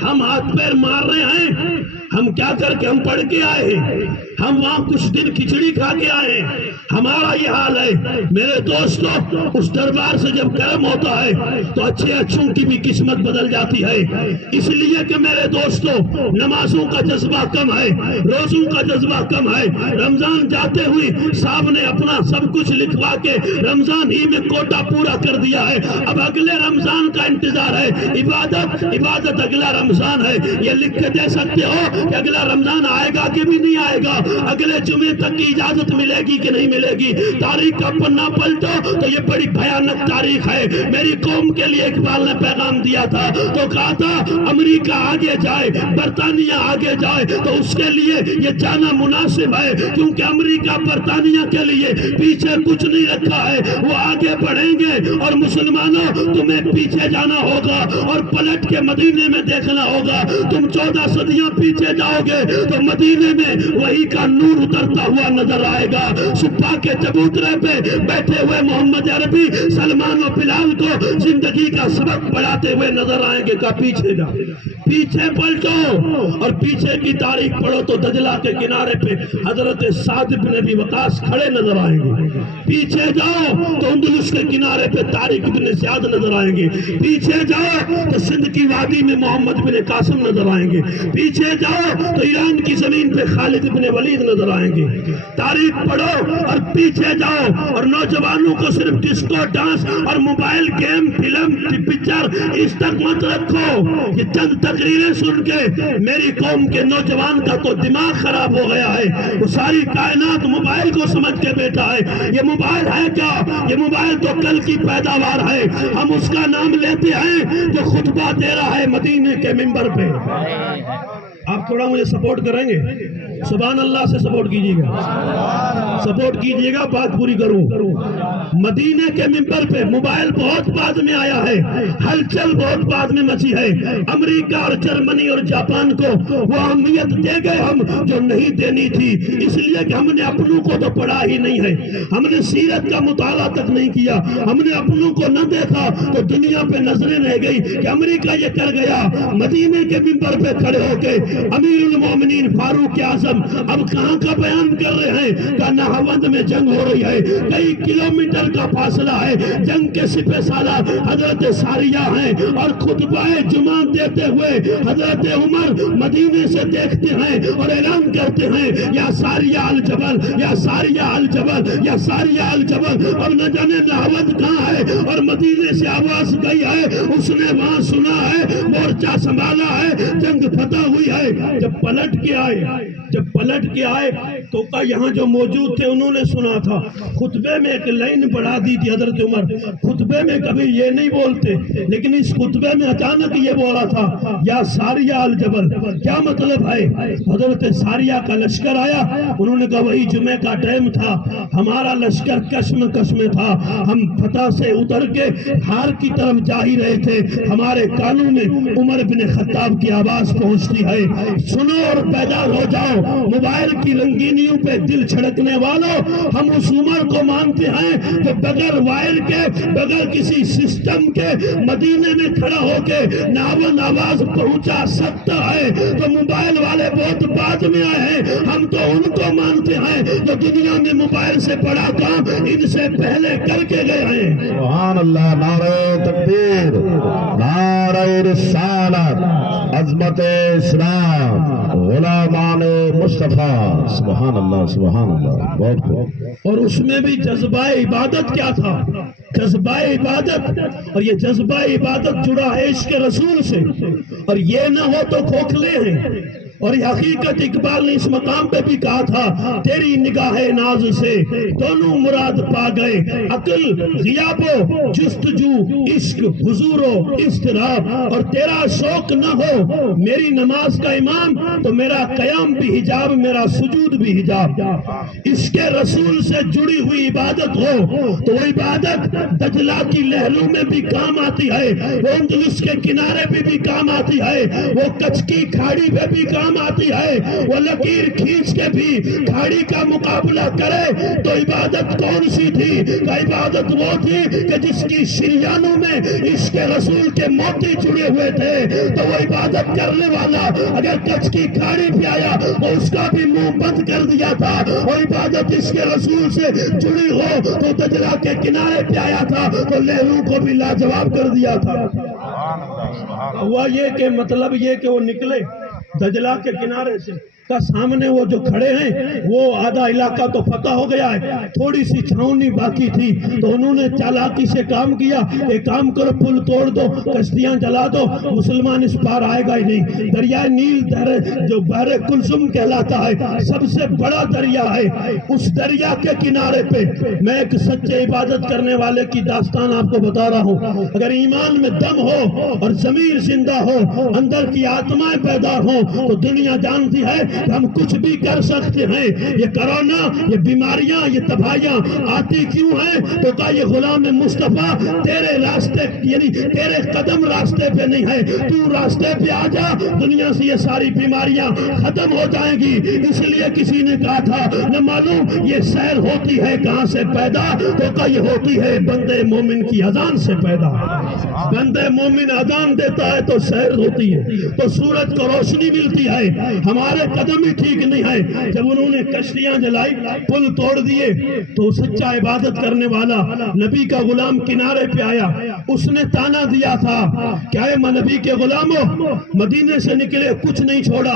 ہم ہاتھ پیر مار رہے ہیں، ہم کیا کر کے ہم پڑھ کے آئے ہیں، ہم وہاں کچھ دن کھچڑی کھا کے آئے ہیں، ہمارا یہ حال ہے۔ میرے دوستو، اس دربار سے جب کرم ہوتا ہے تو اچھے اچھوں کی بھی قسمت بدل جاتی ہے۔ اس لیے کہ میرے دوستو، نمازوں کا جذبہ کم ہے، روزوں کا جذبہ کم ہے۔ رمضان جاتے ہوئے صاحب نے اپنا سب کچھ لکھوا کے رمضان ہی میں کوٹا پورا کر دیا ہے۔ اب اگلے رمضان کا انتظار ہے، عبادت اگلا رمضان ہے۔ یہ لکھ کے دے سکتے ہو کہ اگلا رمضان آئے گا کہ بھی نہیں آئے گا، اگلے جمعے تک کی اجازت ملے گی کہ نہیں ملے گی؟ تاریخ کا پنہ پلٹو تو یہ بڑی بھیانک تاریخ ہے۔ میری قوم کے لیے اقبال نے پیغام دیا تھا تو کہا تھا امریکہ آگے جائے، برطانیہ آگے جائے تو اس کے لیے یہ جانا مناسب ہے، کیونکہ امریکہ برطانیہ کے لیے پیچھے کچھ نہیں رکھا ہے، وہ آگے بڑھیں گے اور مسلمانوں تمہیں پیچھے جانا ہوگا اور پلٹ کے مدینے میں دیکھنا ہوگا۔ تم 14 صدیاں پیچھے جاؤ گے تو مدینے میں وہی کا نور اترتا ہوا نظر آئے گا۔ صبح کے چبوترے پہ بیٹھے ہوئے محمد عربی سلمان و بلال کو زندگی کا سبق پڑھاتے ہوئے نظر آئیں گے۔ کا پیچھے جاؤ، پیچھے پلٹو اور پیچھے کی تاریخ پڑھو تو دجلہ کے کنارے پہ حضرت سعد بن ابی وقاص کھڑے نظر آئیں گے۔ پیچھے جاؤ تو اندلس کے کنارے پہ طارق بن زیاد نظر آئیں گے۔ پیچھے جاؤ تو سندھ کی وادی میں محمد بن قاسم نظر آئیں گے۔ پیچھے جاؤ تو ایران کی زمین پہ خالد بن ولید نظر آئیں گے۔ تاریخ پڑھو اور پیچھے جاؤ، اور نوجوانوں کو صرف ڈسکو ڈانس اور موبائل گیم، فلم، پکچر اس تک مت رکھو۔ یہ چند تقریریں سن کے میری قوم کے نوجوان کا تو دماغ خراب ہو گیا ہے، وہ ساری کائنات موبائل کو سمجھ کے بیٹھا ہے۔ یہ موبائل ہے کیا؟ یہ موبائل تو کل کی پیداوار ہے، ہم اس کا نام لیتے ہیں جو خطبہ دے رہا ہے مدینے کے منبر پہ۔ آپ تھوڑا مجھے سپورٹ کریں گے؟ سبحان اللہ سے سپورٹ کیجیے گا، سپورٹ کیجیے گا، بات پوری کروں۔ مدینے کے منبر پہ موبائل بہت بعد میں آیا ہے، ہلچل بہت بعد میں مچی ہے۔ امریکہ اور جرمنی اور جاپان کو وہ اہمیت دے گئے ہم جو نہیں دینی تھی، اس لیے کہ ہم نے اپنوں کو تو پڑھا ہی نہیں ہے، ہم نے سیرت کا مطالعہ تک نہیں کیا، ہم نے اپنوں کو نہ دیکھا تو دنیا پہ نظریں رہ گئی کہ امریکہ یہ کر گیا۔ مدینے کے منبر پہ کھڑے ہو کے امیر المومنین فاروق اعظم اب کہاں کا بیان کر رہے ہیں کہ نہاوند میں جنگ ہو رہی ہے، کئی کلومیٹر کا فاصلہ ہے، جنگ کے سپہ سالار حضرت ساریہ ہیں، اور خطبہ جمعہ دیتے ہوئے حضرت عمر مدینے سے دیکھتے ہیں اور اعلان کرتے ہیں یا ساریہ الجبل، یا ساریہ الجبل، یا ساریہ الجبل۔ اب نہ جانے نہاوند کہاں ہے، اور مدینے سے آواز گئی ہے، اس نے وہاں سنا ہے، مورچہ سنبھالا ہے، جنگ فتح ہوئی ہے۔ جب پلٹ کے آئے تو کا یہاں جو موجود تھے انہوں نے سنا تھا. خطبے میں ایک لائن بڑھا دی تھی حضرت عمر. خطبے میں کبھی یہ نہیں بولتے, لیکن اس خطبے میں اچانک یہ بولا تھا یا ساریہ الجبل. کیا مطلب ہے؟ حضرت ساریہ کا لشکر آیا, انہوں نے کہا وہی جمعے کا ٹائم تھا, ہمارا لشکر کشم میں تھا, ہم فتح سے اتر کے ہار کی طرف جا ہی رہے تھے, ہمارے کانوں میں عمر بن خطاب کی آواز پہنچتی ہے, سنو اور بیدار ہو جاؤ. موبائل کی رنگینیوں پہ دل چھڑکنے والوں, ہم اس عمر کو مانتے ہیں کہ بغیر وائر کے, بغیر کسی سسٹم کے مدینے میں کھڑا ہو کے ناون آواز پہنچا سکتا ہے. تو موبائل والے بہت بعد میں آئے ہیں, ہم تو ان کو مانتے ہیں جو دنیا میں موبائل سے بڑا کام ان سے پہلے کر کے گئے ہیں. سبحان اللہ. نعرہ تکبیر, نعرہ رسالت, عظمت اسلام, غلامان مصطفیٰ. سبحان اللہ, سبحان اللہ. بہت خوب. اور اس میں بھی جذبہ عبادت کیا تھا؟ جذبہ عبادت. اور یہ جذبہ عبادت جڑا ہے عشق رسول سے, اور یہ نہ ہو تو کھوکھلے ہیں. اور یہ حقیقت اقبال نے اس مقام پہ بھی کہا تھا, تیری نگاہ ناز سے دونوں مراد پا گئے, عقل غیاب و جستجو, عشق حضور و اضطراب. اور تیرا شوق نہ ہو میری نماز کا امام تو میرا قیام بھی حجاب, میرا سجود بھی حجاب. عشق رسول سے جڑی ہوئی عبادت ہو تو وہ عبادت دجلہ کی لہروں میں بھی کام آتی ہے, وہ اندلس کے کنارے پہ بھی کام آتی ہے, وہ کچھ کی کھاڑی پہ بھی کام آتی ہے, وہ لکیر کھینچ کے بھی کھاڑی کا مقابلہ کرے. تو عبادت کون سی تھی؟ کہ عبادت وہ تھی کہ جس کی شریانوں میں عشق رسول کے موتی جڑے ہوئے تھے. تو وہ عبادت کرنے والا اگر کچھ کی کھاڑی پہ آیا تو اس کا بھی منہ بند کر دیا تھا, اور عبادت عشق رسول سے جڑی ہو تو دجلہ کے کنارے پہ آیا تھا تو لہروں کو بھی لاجواب کر دیا تھا. ہوا یہ کہ مطلب یہ کہ وہ نکلے دجلہ کے کنارے سے, کا سامنے وہ جو کھڑے ہیں وہ آدھا علاقہ تو فتح ہو گیا ہے, تھوڑی سی چھاؤنی باقی تھی. تو انہوں نے چالاکی سے کام کیا, ایک کام کرو پل توڑ دو, کشتیاں جلا دو, مسلمان اس پار آئے گا ہی نہیں. دریائے نیل جو بحر کلثم کہلاتا ہے سب سے بڑا دریا ہے, اس دریا کے کنارے پہ میں ایک سچے عبادت کرنے والے کی داستان آپ کو بتا رہا ہوں. اگر ایمان میں دم ہو اور ضمیر زندہ ہو, اندر کی آتمائیں پیدا ہوں, تو دنیا جانتی ہے ہم کچھ بھی کر سکتے ہیں. یہ کرونا, یہ بیماریاں, یہ تباہیاں آتی کیوں ہیں؟ تو کہا یہ غلام مصطفیٰ تیرے راستے, یعنی تیرے قدم راستے پہ نہیں ہے, تو راستے پہ آ جا, دنیا سے یہ ساری بیماریاں ختم ہو جائیں گی. اس لیے کسی نے کہا تھا نہ معلوم یہ سیر ہوتی ہے کہاں سے پیدا, تو کہا یہ ہوتی ہے بندے مومن کی اذان سے پیدا. بندے مومن اذان دیتا ہے تو سیر ہوتی ہے, تو سورج کو روشنی ملتی ہے. ہمارے قدم ہی ٹھیک نہیں ہے. جب انہوں نے کشتیاں جلائی, پل توڑ دیے, تو سچا عبادت کرنے والا نبی کا غلام کنارے پہ آیا. اس نے تانا دیا تھا کہ اے نبی کے غلاموں, مدینے سے نکلے کچھ نہیں چھوڑا,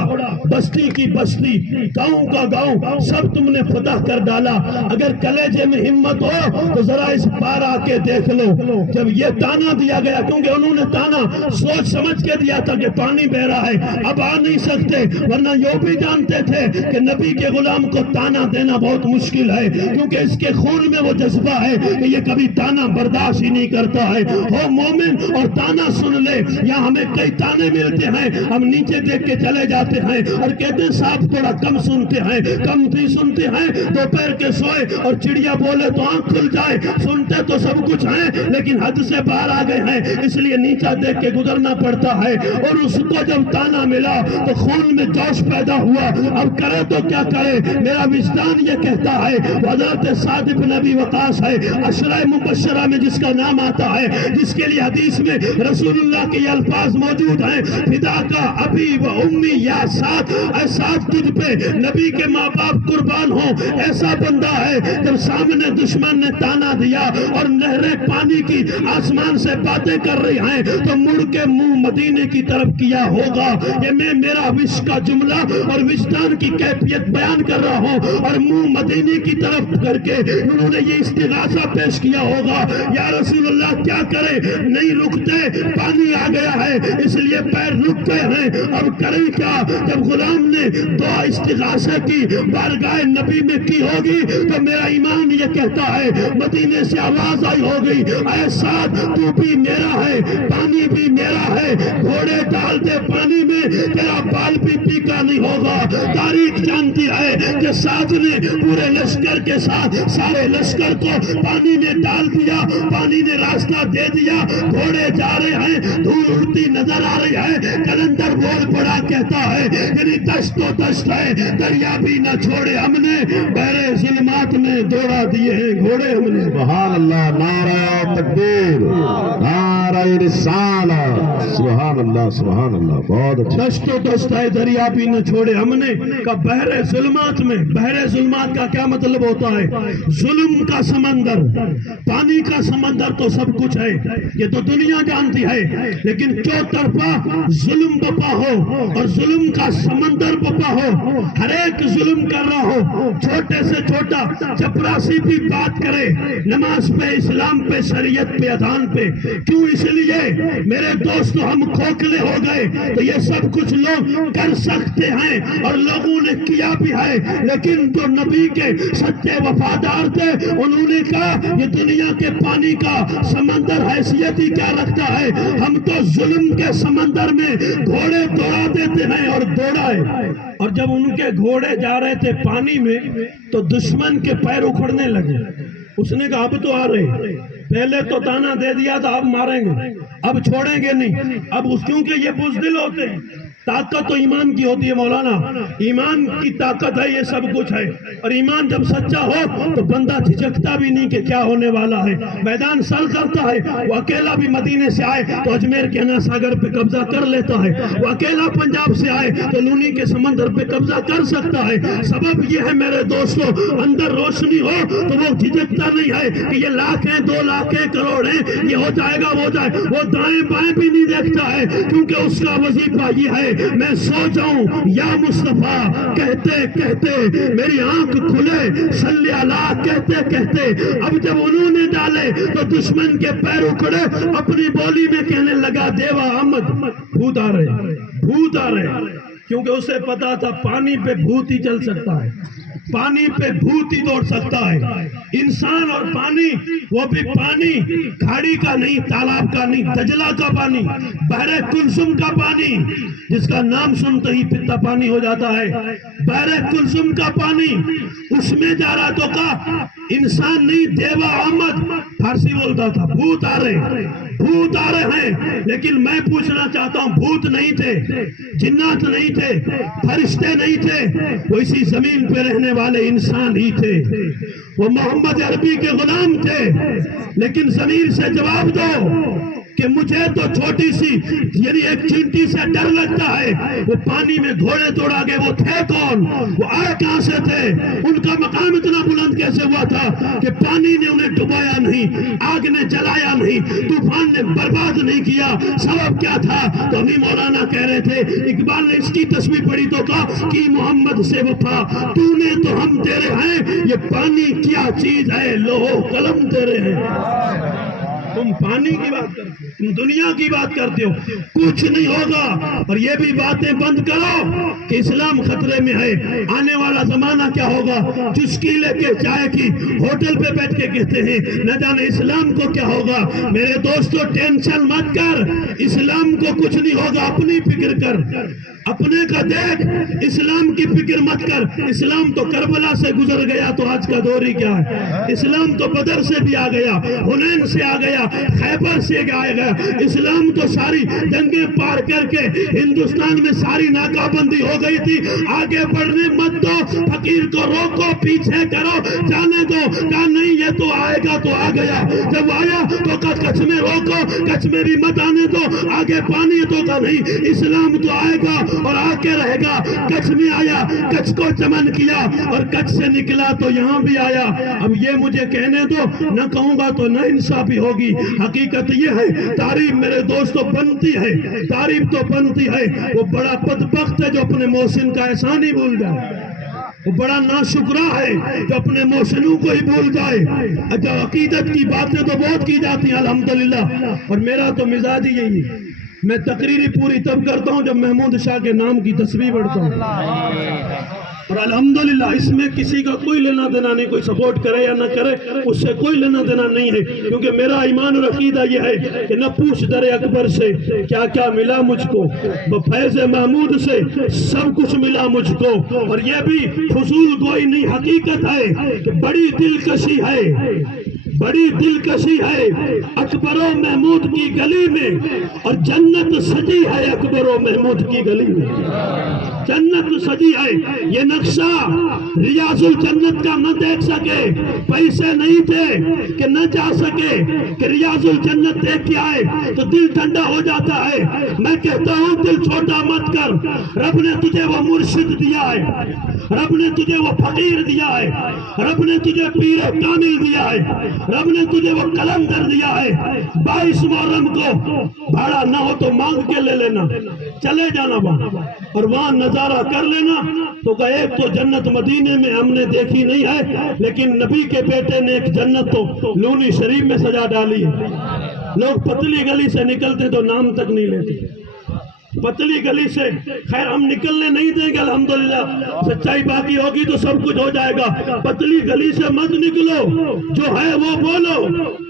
بستی کی بستی, گاؤں کا گاؤں سب تم نے فتح کر ڈالا. اگر کلیجے میں ہمت ہو تو ذرا اس پار آ کے دیکھ لو. جب یہ تانا دیا گیا, کیونکہ انہوں نے تانا سوچ سمجھ کے دیا تھا کہ پانی بہ رہا ہے, اب آ نہیں سکتے, ورنہ یہ بھی جانتے تھے کہ نبی کے غلام کو تانا دینا بہت مشکل ہے, کیونکہ اس کے خون میں وہ جذبہ ہے کہ یہ کبھی تانا برداشت ہی نہیں کرتا ہے. ہو مومن اور تانا سن لے. یا ہمیں کئی تانے ملتے ہیں, ہم نیچے دیکھ کے چلے جاتے ہیں اور کہتے ہیں صاحب تھوڑا کم سنتے ہیں, کم بھی سنتے ہیں. دوپہر کے سوئے اور چڑیا بولے تو آنکھ کھل جائے, سنتے تو سب کچھ ہیں لیکن حد سے باہر آ گئے ہیں, اس لیے نیچا دیکھ کے گزرنا پڑتا ہے. اور اس کو جب تانا ملا تو خون میں جوش پیدا ہوا, اب کرے تو کیا کرے. میرا وجدان یہ کہتا ہے حضرت سعد بن ابی وقاص ہے, عشرہ مبشرہ میں جس کا نام آتا ہے, جس کے لیے حدیث میں رسول اللہ کے یہ الفاظ موجود ہیں, فدا کا ابی و امی یا سعد, اے سعد تجھ پہ نبی کے ماں باپ قربان ہوں. ایسا بندہ ہے جب سامنے دشمن نے تانا دیا اور نہریں پانی کی آسمان سے باتیں کر رہی ہیں, تو مڑ کے منہ مدینے کی طرف کیا ہوگا. یہ میرا وش کا جملہ اور اور وجدان کی کیفیت بیان کر رہا ہوں اور منہ مدینے کی طرف کر کے انہوں نے یہ استغاثہ پیش کیا ہوگا، یا رسول اللہ کیا کرے، نہیں رکتے، پانی آ گیا ہے اس لیے پیر رک گئے ہیں، اب کریں کیا؟ جب غلام نے دعا استغاثہ کی بارگاہ نبی میں کی ہوگی تو میرا ایمان یہ کہتا ہے مدینے سے آواز آئی ہوگی، اے سعد تو بھی میرا ہے، پانی بھی میرا ہے، گھوڑے ڈال دے پانی میں، تیرا بال بھی پیکا نہیں ہوگا۔ تاریخ جانتی ہے کہ سعد نے پورے لشکر کے ساتھ سارے لشکر کو پانی میں ڈال دیا، پانی نے راستہ دے دیا، گھوڑے جا رہے ہیں، دھول اڑتی نظر آ رہی ہے، کلندر بول پڑا کہتا ہے یعنی دشت و دشت ہے، دریا بھی نہ چھوڑے ہم نے، بحر ظلمات میں دوڑا دیے ہیں گھوڑے ہم نے۔ سبحان اللہ، نعرہ تکبیر، نعرہ رسالت، سبحان اللہ سبحان اللہ، بہت اچھا۔ دشت و دشت ہے، دریا بھی نہ چھوڑے ہم نے، کہ بحر ظلمات میں، بحر ظلمات کا کیا مطلب ہوتا ہے؟ ظلم کا سمندر، پانی کا سمندر تو سب کچھ ہے، یہ تو دنیا جانتی ہے، لیکن چوطرفہ ظلم بپا ہو اور ظلم کا سمندر بپا ہو، ہر ایک ظلم کر رہا ہو، چھوٹے سے چھوٹا چپراسی بھی بات کرے نماز پہ، اسلام پہ، شریعت پہ، اذان پہ، کیوں؟ اس لیے میرے دوستو ہم کھوکھلے ہو گئے تو یہ سب کچھ لوگ کر سکتے ہیں اور لوگوں نے کیا بھی ہے، لیکن جو نبی کے سچے وفادار تھے انہوں نے کہا یہ دنیا کے پانی کا سمندر حیثیت ہی کیا رکھتا ہے، ہم تو ظلم کے سمندر میں گھوڑے دوڑا دیتے ہیں اور دوڑائے۔ اور جب ان کے گھوڑے جا رہے تھے پانی میں تو دشمن کے پیر اکھڑنے لگے، اس نے کہا اب تو آ رہے، پہلے تو تانا دے دیا تھا اب ماریں گے، اب چھوڑیں گے نہیں، اب اس کیونکہ یہ بزدل ہوتے ہیں۔ طاقت تو ایمان کی ہوتی ہے مولانا، ایمان کی طاقت ہے، یہ سب کچھ ہے، اور ایمان جب سچا ہو تو بندہ جھجکتا بھی نہیں کہ کیا ہونے والا ہے، میدان سر کرتا ہے۔ وہ اکیلا بھی مدینے سے آئے تو اجمیر کے نا ساگر پہ قبضہ کر لیتا ہے، وہ اکیلا پنجاب سے آئے تو لونی کے سمندر پہ قبضہ کر سکتا ہے۔ سبب یہ ہے میرے دوستو، اندر روشنی ہو تو وہ جھجکتا نہیں ہے کہ یہ لاکھ ہیں، 2 لاکھ ہیں، کروڑ ہیں، یہ ہو جائے گا، وہ جائے، وہ دائیں بائیں بھی نہیں دیکھتا ہے، کیونکہ اس کا وظیفہ یہ ہے میں سو جاؤں یا مصطفیٰ کہتے کہتے میری آنکھ کھلے، صلی اللہ کہتے کہتے۔ اب جب انہوں نے ڈالے تو دشمن کے پیر اکھڑے، اپنی بولی میں کہنے لگا دیوا احمد بھوت آ رہے، بھوت آ رہے، کیونکہ اسے پتا تھا پانی پہ بھوت ہی چل سکتا ہے، پانی پہ بھوت ہی دوڑ سکتا ہے۔ انسان اور پانی، وہ بھی پانی کھاڑی کا نہیں، تالاب کا نہیں، دجلہ کا پانی، بحر کلثم کا پانی، جس کا نام سنتے ہی پتا پانی ہو جاتا ہے، بحر کلثم کا پانی، اس میں جا رہا تو کہا انسان نہیں، دیوا احمد فارسی بولتا تھا، بھوت آ رہے، بھوت آ رہے ہیں۔ لیکن میں پوچھنا چاہتا ہوں، بھوت نہیں تھے، جنات نہیں تھے، فرشتے نہیں تھے، وہ اسی زمین پہ رہنے والے انسان ہی تھے، وہ محمد عربی کے غلام تھے۔ لیکن ضمیر سے جواب دو کہ مجھے تو چھوٹی سی یعنی ایک چینٹی سے ڈر لگتا ہے، وہ پانی میں گھوڑے دوڑا گئے، وہ تھے کون، وہ آئے کہاں سے تھے، ان کا مقام اتنا بلند کیسے ہوا تھا کہ پانی نے انہیں ڈبایا نہیں، آگ نے جلایا نہیں، طوفان نے برباد نہیں کیا، سبب کیا تھا؟ تو ابھی مولانا کہہ رہے تھے، اقبال نے اس کی تسبیح پڑھی تو کہا کہ محمد سے وفا تو نے تو ہم تیرے ہیں، یہ پانی کیا چیز ہے، لوہو قلم تیرے ہیں۔ تم پانی کی بات کرتے ہو، تم دنیا کی بات کرتے ہو، کچھ نہیں ہوگا۔ اور یہ بھی باتیں بند کرو کہ اسلام خطرے میں ہے، آنے والا زمانہ کیا ہوگا، چسکی لے کے چائے کی ہوٹل پہ بیٹھ کے کہتے ہیں نہ جانے اسلام کو کیا ہوگا۔ میرے دوستو ٹینشن مت کر، اسلام کو کچھ نہیں ہوگا، اپنی فکر کر، اپنے کا دیکھ، اسلام کی فکر مت کر۔ اسلام تو کربلا سے گزر گیا تو آج کا دور ہی کیا ہے، اسلام تو بدر سے بھی آ گیا، حنین سے آ گیا، خیبر سے آ گیا، اسلام تو ساری جنگیں پار کر کے ہندوستان میں ساری ناکہ بندی ہو گئی تھی، آگے بڑھنے مت دو، فقیر کو روکو، پیچھے کرو، جانے دو، کہا نہیں یہ تو آئے گا تو آ گیا، جب آیا تو کہا کچھ میں روکو، کچھ میں بھی مت آنے دو، آگے پانی تو کہا نہیں، اسلام تو آئے گا اور آ کے رہے گا۔ کچھ میں آیا، کچھ کو چمن کیا اور کچھ سے نکلا تو یہاں بھی آیا۔ اب یہ مجھے کہنے دو، نہ کہوں گا تو نہ انصافی ہوگی، حقیقت یہ ہے تعریف میرے دوستوں بنتی ہے، تعریف تو بنتی ہے، وہ بڑا بدبخت ہے جو اپنے محسن کا احسان ہی بھول جائے، وہ بڑا ناشکرا ہے جو اپنے محسنوں کو ہی بھول جائے۔ اچھا عقیدت کی باتیں تو بہت کی جاتی ہیں الحمدللہ، اور میرا تو مزاج ہی یہی ہے، میں تقریری پوری تب کرتا ہوں جب محمود شاہ کے نام کی تسبیح پڑھتا ہوں، اور الحمدللہ اس میں کسی کا کوئی لینا دینا نہیں، کوئی سپورٹ کرے یا نہ کرے اس سے کوئی لینا دینا نہیں ہے، کیونکہ میرا ایمان اور عقیدہ یہ ہے کہ نہ پوچھ در اکبر سے کیا کیا ملا مجھ کو، بفیض محمود سے سب کچھ ملا مجھ کو، اور یہ بھی فضول گوئی نہیں، حقیقت ہے کہ بڑی دلکشی ہے، بڑی دلکشی ہے اکبر و محمود کی گلی میں، اور جنت سجی ہے اکبر و محمود کی گلی میں، جنت سجی ہے۔ یہ نقشہ ریاض الجنت کا نہ دیکھ سکے، پیسے نہیں تھے کہ نہ جا سکے کہ ریاض الجنت دیکھ کے آئے تو دل ٹھنڈا ہو جاتا ہے۔ میں کہتا ہوں دل چھوٹا مت کر، رب نے تجھے وہ مرشد دیا ہے، رب نے تجھے وہ فقیر دیا ہے، رب نے تجھے پیر کامل دیا ہے، رب نے تجھے وہ قلندر دیا ہے۔ 22 محرم کو بھاڑا نہ ہو تو مانگ کے لے لینا، چلے جانا وہاں اور وہاں نظارہ کر لینا۔ تو کہ ایک تو جنت مدینے میں ہم نے دیکھی نہیں ہے، لیکن نبی کے بیٹے نے ایک جنت تو لونی شریف میں سجا ڈالی ہے۔ لوگ پتلی گلی سے نکلتے تو نام تک نہیں لیتے، پتلی گلی سے خیر ہم نکلنے نہیں دیں گے الحمدللہ، سچائی باقی ہوگی تو سب کچھ ہو جائے گا۔ پتلی گلی سے مت نکلو، جو ہے وہ بولو،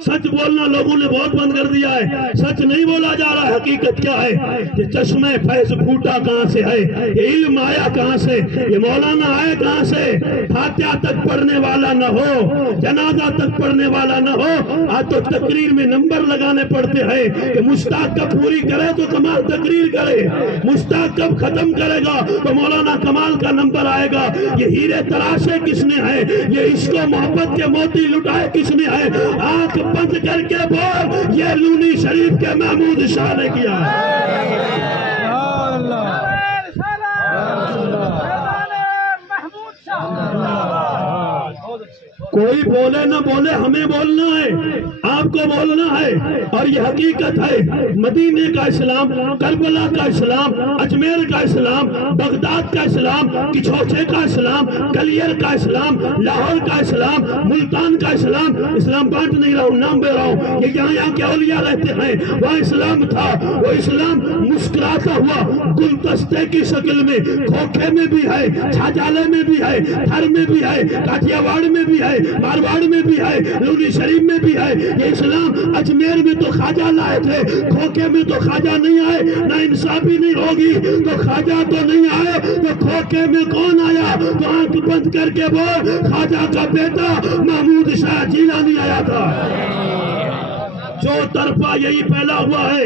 سچ بولنا لوگوں نے بہت بند کر دیا ہے، سچ نہیں بولا جا رہا۔ حقیقت کیا ہے کہ چشمے فیض پھوٹا کہاں سے ہے، یہ علم آیا کہاں سے، یہ مولانا آئے کہاں سے، فاتحہ تک پڑھنے والا نہ ہو، جنازہ تک پڑھنے والا نہ ہو۔ آج تو تقریر میں نمبر لگانے پڑتے ہیں کہ مشتاق کب پوری کرے تو کمال تقریر کرے، مشتاق کب ختم کرے گا تو مولانا کمال کا نمبر آئے گا۔ یہ ہیرے تراشے کس نے ہے، یہ عشق و محبت کے موتی لٹائے کس نے ہے، آنکھ بند کر کے بول، یہ لونی شریف کے محمود شاہ نے کیا ہے۔ کوئی بولے نہ بولے ہمیں بولنا ہے، آپ کو بولنا ہے، اور یہ حقیقت ہے۔ مدینے کا اسلام، کربلا کا اسلام، اجمیر کا اسلام، بغداد کا اسلام، کچھوچے کا اسلام، گلیر کا اسلام، لاہور کا اسلام، ملتان کا اسلام، اسلام بانٹ نہیں رہا ہوں، نام دے رہا ہوں، یہ یہاں کے اولیاء رہتے ہیں، وہ اسلام تھا، وہ اسلام مسکراتا ہوا گلدستے کی شکل میں، کھوکھے میں بھی ہے، چھاجالے میں بھی ہے، تھر میں بھی ہے، کاٹیا واڑ میں بھی ہے، مارواڑ میں بھی ہے، لونی شریف میں بھی ہے۔ یہ اسلام اجمیر میں تو خواجہ لائے تھے، کھوکھے میں تو خواجہ نہیں آئے، نہ انصافی نہیں ہوگی تو خواجہ تو نہیں آئے تو کھوکھے میں کون آیا؟ تو آنکھ بند کر کے بول، خواجہ کا بیٹا محمود شاہ جیلانی آیا تھا۔ جو طرفہ یہی پھیلا ہوا ہے،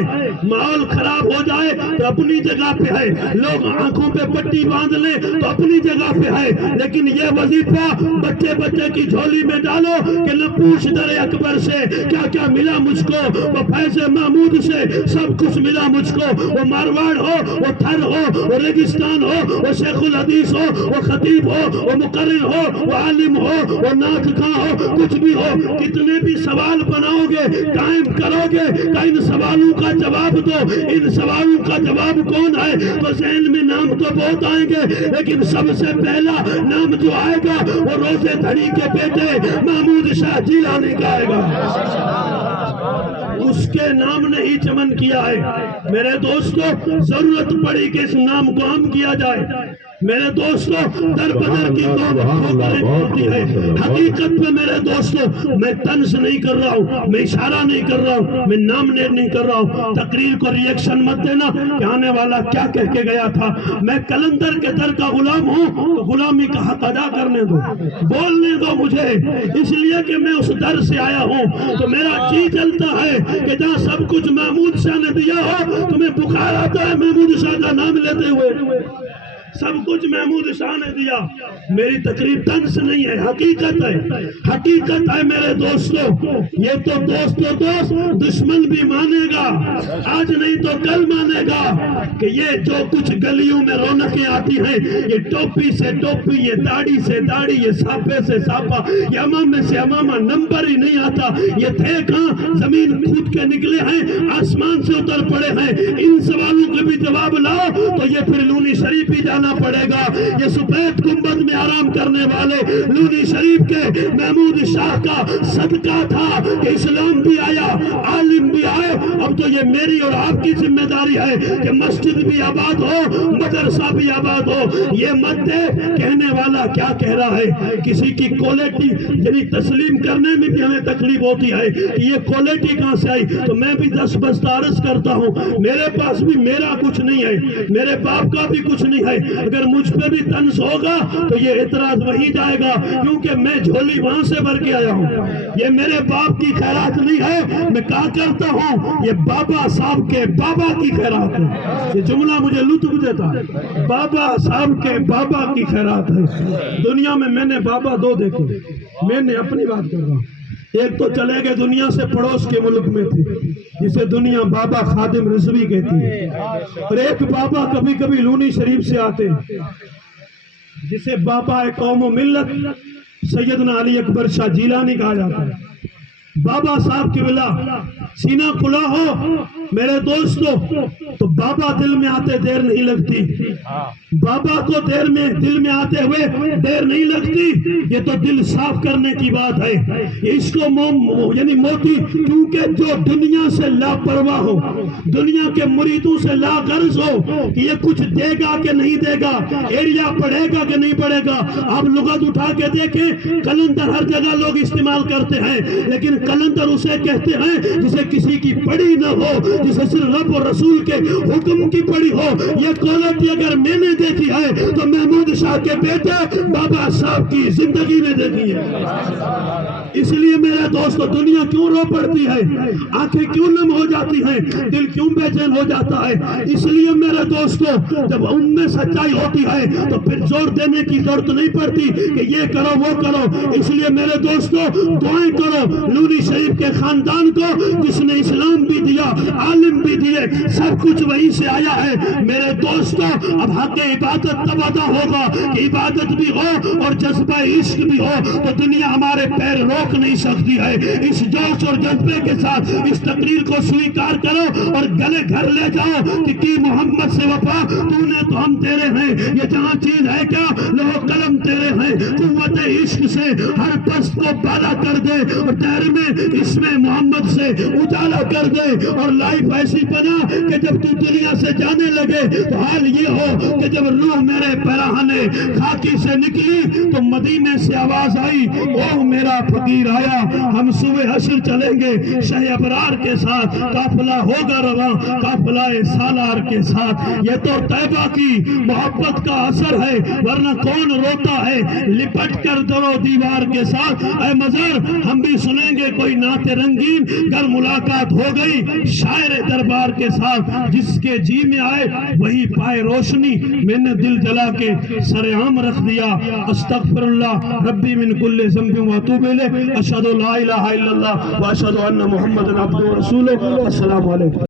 ماحول خراب ہو جائے تو اپنی جگہ پہ ہے، لوگ آنکھوں پہ پٹی باندھ لیں تو اپنی جگہ پہ ہے، لیکن یہ وظیفہ بچے بچے کی جھولی میں ڈالو کہ نہ پوچھ در اکبر سے کیا کیا ملا مجھ کو، وہ فیض محمود سے سب کچھ ملا مجھ کو، وہ مارواڑ ہو، وہ تھر ہو، وہ ریگستان ہو، وہ شیخ الحدیث ہو، وہ خطیب ہو، وہ مقرر ہو، وہ عالم ہو، وہ نعت خواں ہو، کچھ بھی ہو، کتنے بھی سوال بناؤ گے قائم کرو گے کہ ان سوالوں کا جواب دو، ان سوالوں کا جواب کون ہے تو ذہن میں نام تو بہت آئیں گے، لیکن سب سے پہلا نام جو آئے گا وہ روزے دھڑی کے بیٹے محمود شاہ جیلانی کا آئے گا۔ اس کے نام نے ہی چمن کیا ہے۔ میرے دوستو ضرورت پڑی کہ اس نام کو ہم کیا جائے۔ میرے دوستو در بدر کی ہوتی ہے، حقیقت میں میرے دوستو میں طنز نہیں کر رہا ہوں، میں اشارہ نہیں کر رہا ہوں، میں نامنیٹ نہیں کر رہا ہوں، تقریر کو ریئیکشن مت دینا کہ آنے والا کیا کہہ کے گیا تھا۔ میں قلندر کے در کا غلام ہوں تو غلامی کا حق ادا کرنے دو، بولنے دو مجھے، اس لیے کہ میں اس در سے آیا ہوں تو میرا جی چلتا ہے کہ جہاں سب کچھ محمود شاہ نے دیا ہو تمہیں بخار آتا ہے محمود شاہ کا نام لیتے ہوئے۔ سب کچھ محمود شاہ نے دیا. میری تقریر طنز نہیں ہے، حقیقت ہے، حقیقت ہے میرے دوستوں. یہ تو دوست دشمن بھی مانے گا، آج نہیں تو کل مانے گا کہ یہ جو کچھ گلیوں میں رونقیں آتی ہیں، یہ ٹوپی سے ٹوپی، یہ داڑھی سے داڑھی، یہ ساپے سے ساپا، یہ امامے سے امامہ، نمبر ہی نہیں آتا. یہ تھے کہاں؟ زمین کھود کے نکلے ہیں، آسمان سے اتر پڑے ہیں. ان سوالوں کے بھی جواب لاؤ تو یہ پھر لونی شریف ہی جانا پڑے گا. یہ سفید گنبد میں آرام کرنے والے لونی شریف کے محمود شاہ کا صدقہ تھا کہ اسلام بھی آیا، عالم بھی آئے. اب تو یہ میری اور آپ کی ذمہ داری ہے کہ مسجد بھی آباد ہو، مدرسہ بھی آباد ہو. یہ مت دے کہنے والا کیا کہہ رہا ہے. کسی کی کوالٹی یعنی تسلیم کرنے میں بھی ہمیں تکلیف ہوتی ہے کہ یہ کوالٹی کہاں سے آئی. تو میں بھی 10 بستہ عرض کرتا ہوں، میرے پاس بھی میرا کچھ نہیں ہے، میرے باپ کا بھی کچھ نہیں ہے. اگر مجھ پہ بھی طنز ہوگا تو یہ اعتراض وہی جائے گا، کیونکہ میں جھولی وہاں سے بھر کے آیا ہوں. یہ میرے باپ کی خیرات نہیں ہے، میں کہا کرتا ہوں یہ بابا صاحب کے بابا کی خیرات ہے. یہ جملہ مجھے لطف دیتا ہے، بابا صاحب کے بابا کی خیرات ہے. دنیا میں نے بابا 2 دیکھے. میں نے اپنی بات کر رہا ہوں. ایک تو چلے گئے دنیا سے، پڑوس کے ملک میں تھے، جسے دنیا بابا خادم رضوی کہتی ہے. اور ایک بابا کبھی کبھی لونی شریف سے آتے جسے بابا قوم و ملت سیدنا علی اکبر شاہ جیلانی کہا جاتا ہے. بابا صاحب کی بلا سینہ کھلا ہو میرے دوستو تو بابا دل میں آتے دیر نہیں لگتی. بابا کو دل میں آتے ہوئے دیر نہیں لگتی. یہ تو دل صاف کرنے کی بات ہے. اس کو یعنی موتی، کیونکہ جو دنیا سے لاپرواہ ہو، دنیا کے مریدوں سے لا غرض ہو کہ یہ کچھ دے گا کہ نہیں دے گا، ایریا پڑھے گا کہ نہیں پڑھے گا. آپ لغت اٹھا کے دیکھیں، کلندر ہر جگہ لوگ استعمال کرتے ہیں، لیکن کلندر اسے کہتے ہیں جسے کسی کی پڑھی نہ ہو، جسے صرف رب اور رسول کے حکم کی پڑھی ہو. یہ کوالٹی اگر میں نے دیکھی ہے تو محمود شاہ کے بیٹے بابا صاحب کی زندگی میں دیکھی ہے. اس لیے میرے دوستو دنیا کیوں رو پڑتی ہے، آنکھیں کیوں نم ہو جاتی ہیں، دل کیوں بے چین ہو جاتا ہے. اس لیے میرے دوستو جب ان میں سچائی ہوتی ہے تو پھر زور دینے کی ضرورت نہیں پڑتی کہ یہ کرو وہ کرو. اس لیے میرے دوستو دعائیں کرو لونی شریف کے خاندان کو، جس نے اسلام بھی دیا، عالم بھی دیے، سب کچھ وہیں سے آیا ہے. میرے دوستو اب حق عبادت تب ادا ہوگا کہ عبادت بھی ہو اور جذبہ عشق بھی ہو، تو دنیا ہمارے پیر روک نہیں سکتی ہے. اس جوش اور جذبے کے ساتھ اس تقریر کو سویکار کرو اور گلے گھر لے جاؤ کہ کی محمد سے وفا، تو نے تو ہم تیرے ہیں. یہ جہاں چیز ہے کیا، لوہ قلم تیرے ہیں. قوت عشق سے ہر پست کو بالا کر دے اور دہر میں اس میں محمد سے اجالا کر دے. اور لائف ایسی بنا کہ جب تو دنیا سے جانے لگے تو حال یہ ہو کہ جب روح میرے پیراہنے خاکی سے نکلی تو مدینے سے آواز آئی، او میرا فقیر آیا. ہم صبح حشر چلیں گے شہ ابرار کے ساتھ، قافلہ ہوگا رواں قافلہ سالار کے ساتھ. یہ تو طیبہ کی محبت کا اثر ہے، ورنہ کون روتا ہے لپٹ کر در و دیوار کے ساتھ. اے مزار ہم بھی سنیں گے کوئی نعت رنگین، گر ملاقات ہو گئی شاعر دربار کے ساتھ. جس کے جی میں آئے وہی پائے روشنی، میں نے دل جلا کے سر عام رکھ دیا. استغفر اللہ ربی من کل ذنب و اتوب الیہ. اشہد لا الہ الا اللہ و اشہد ان محمد عبدہ و رسولہ. السلام علیکم.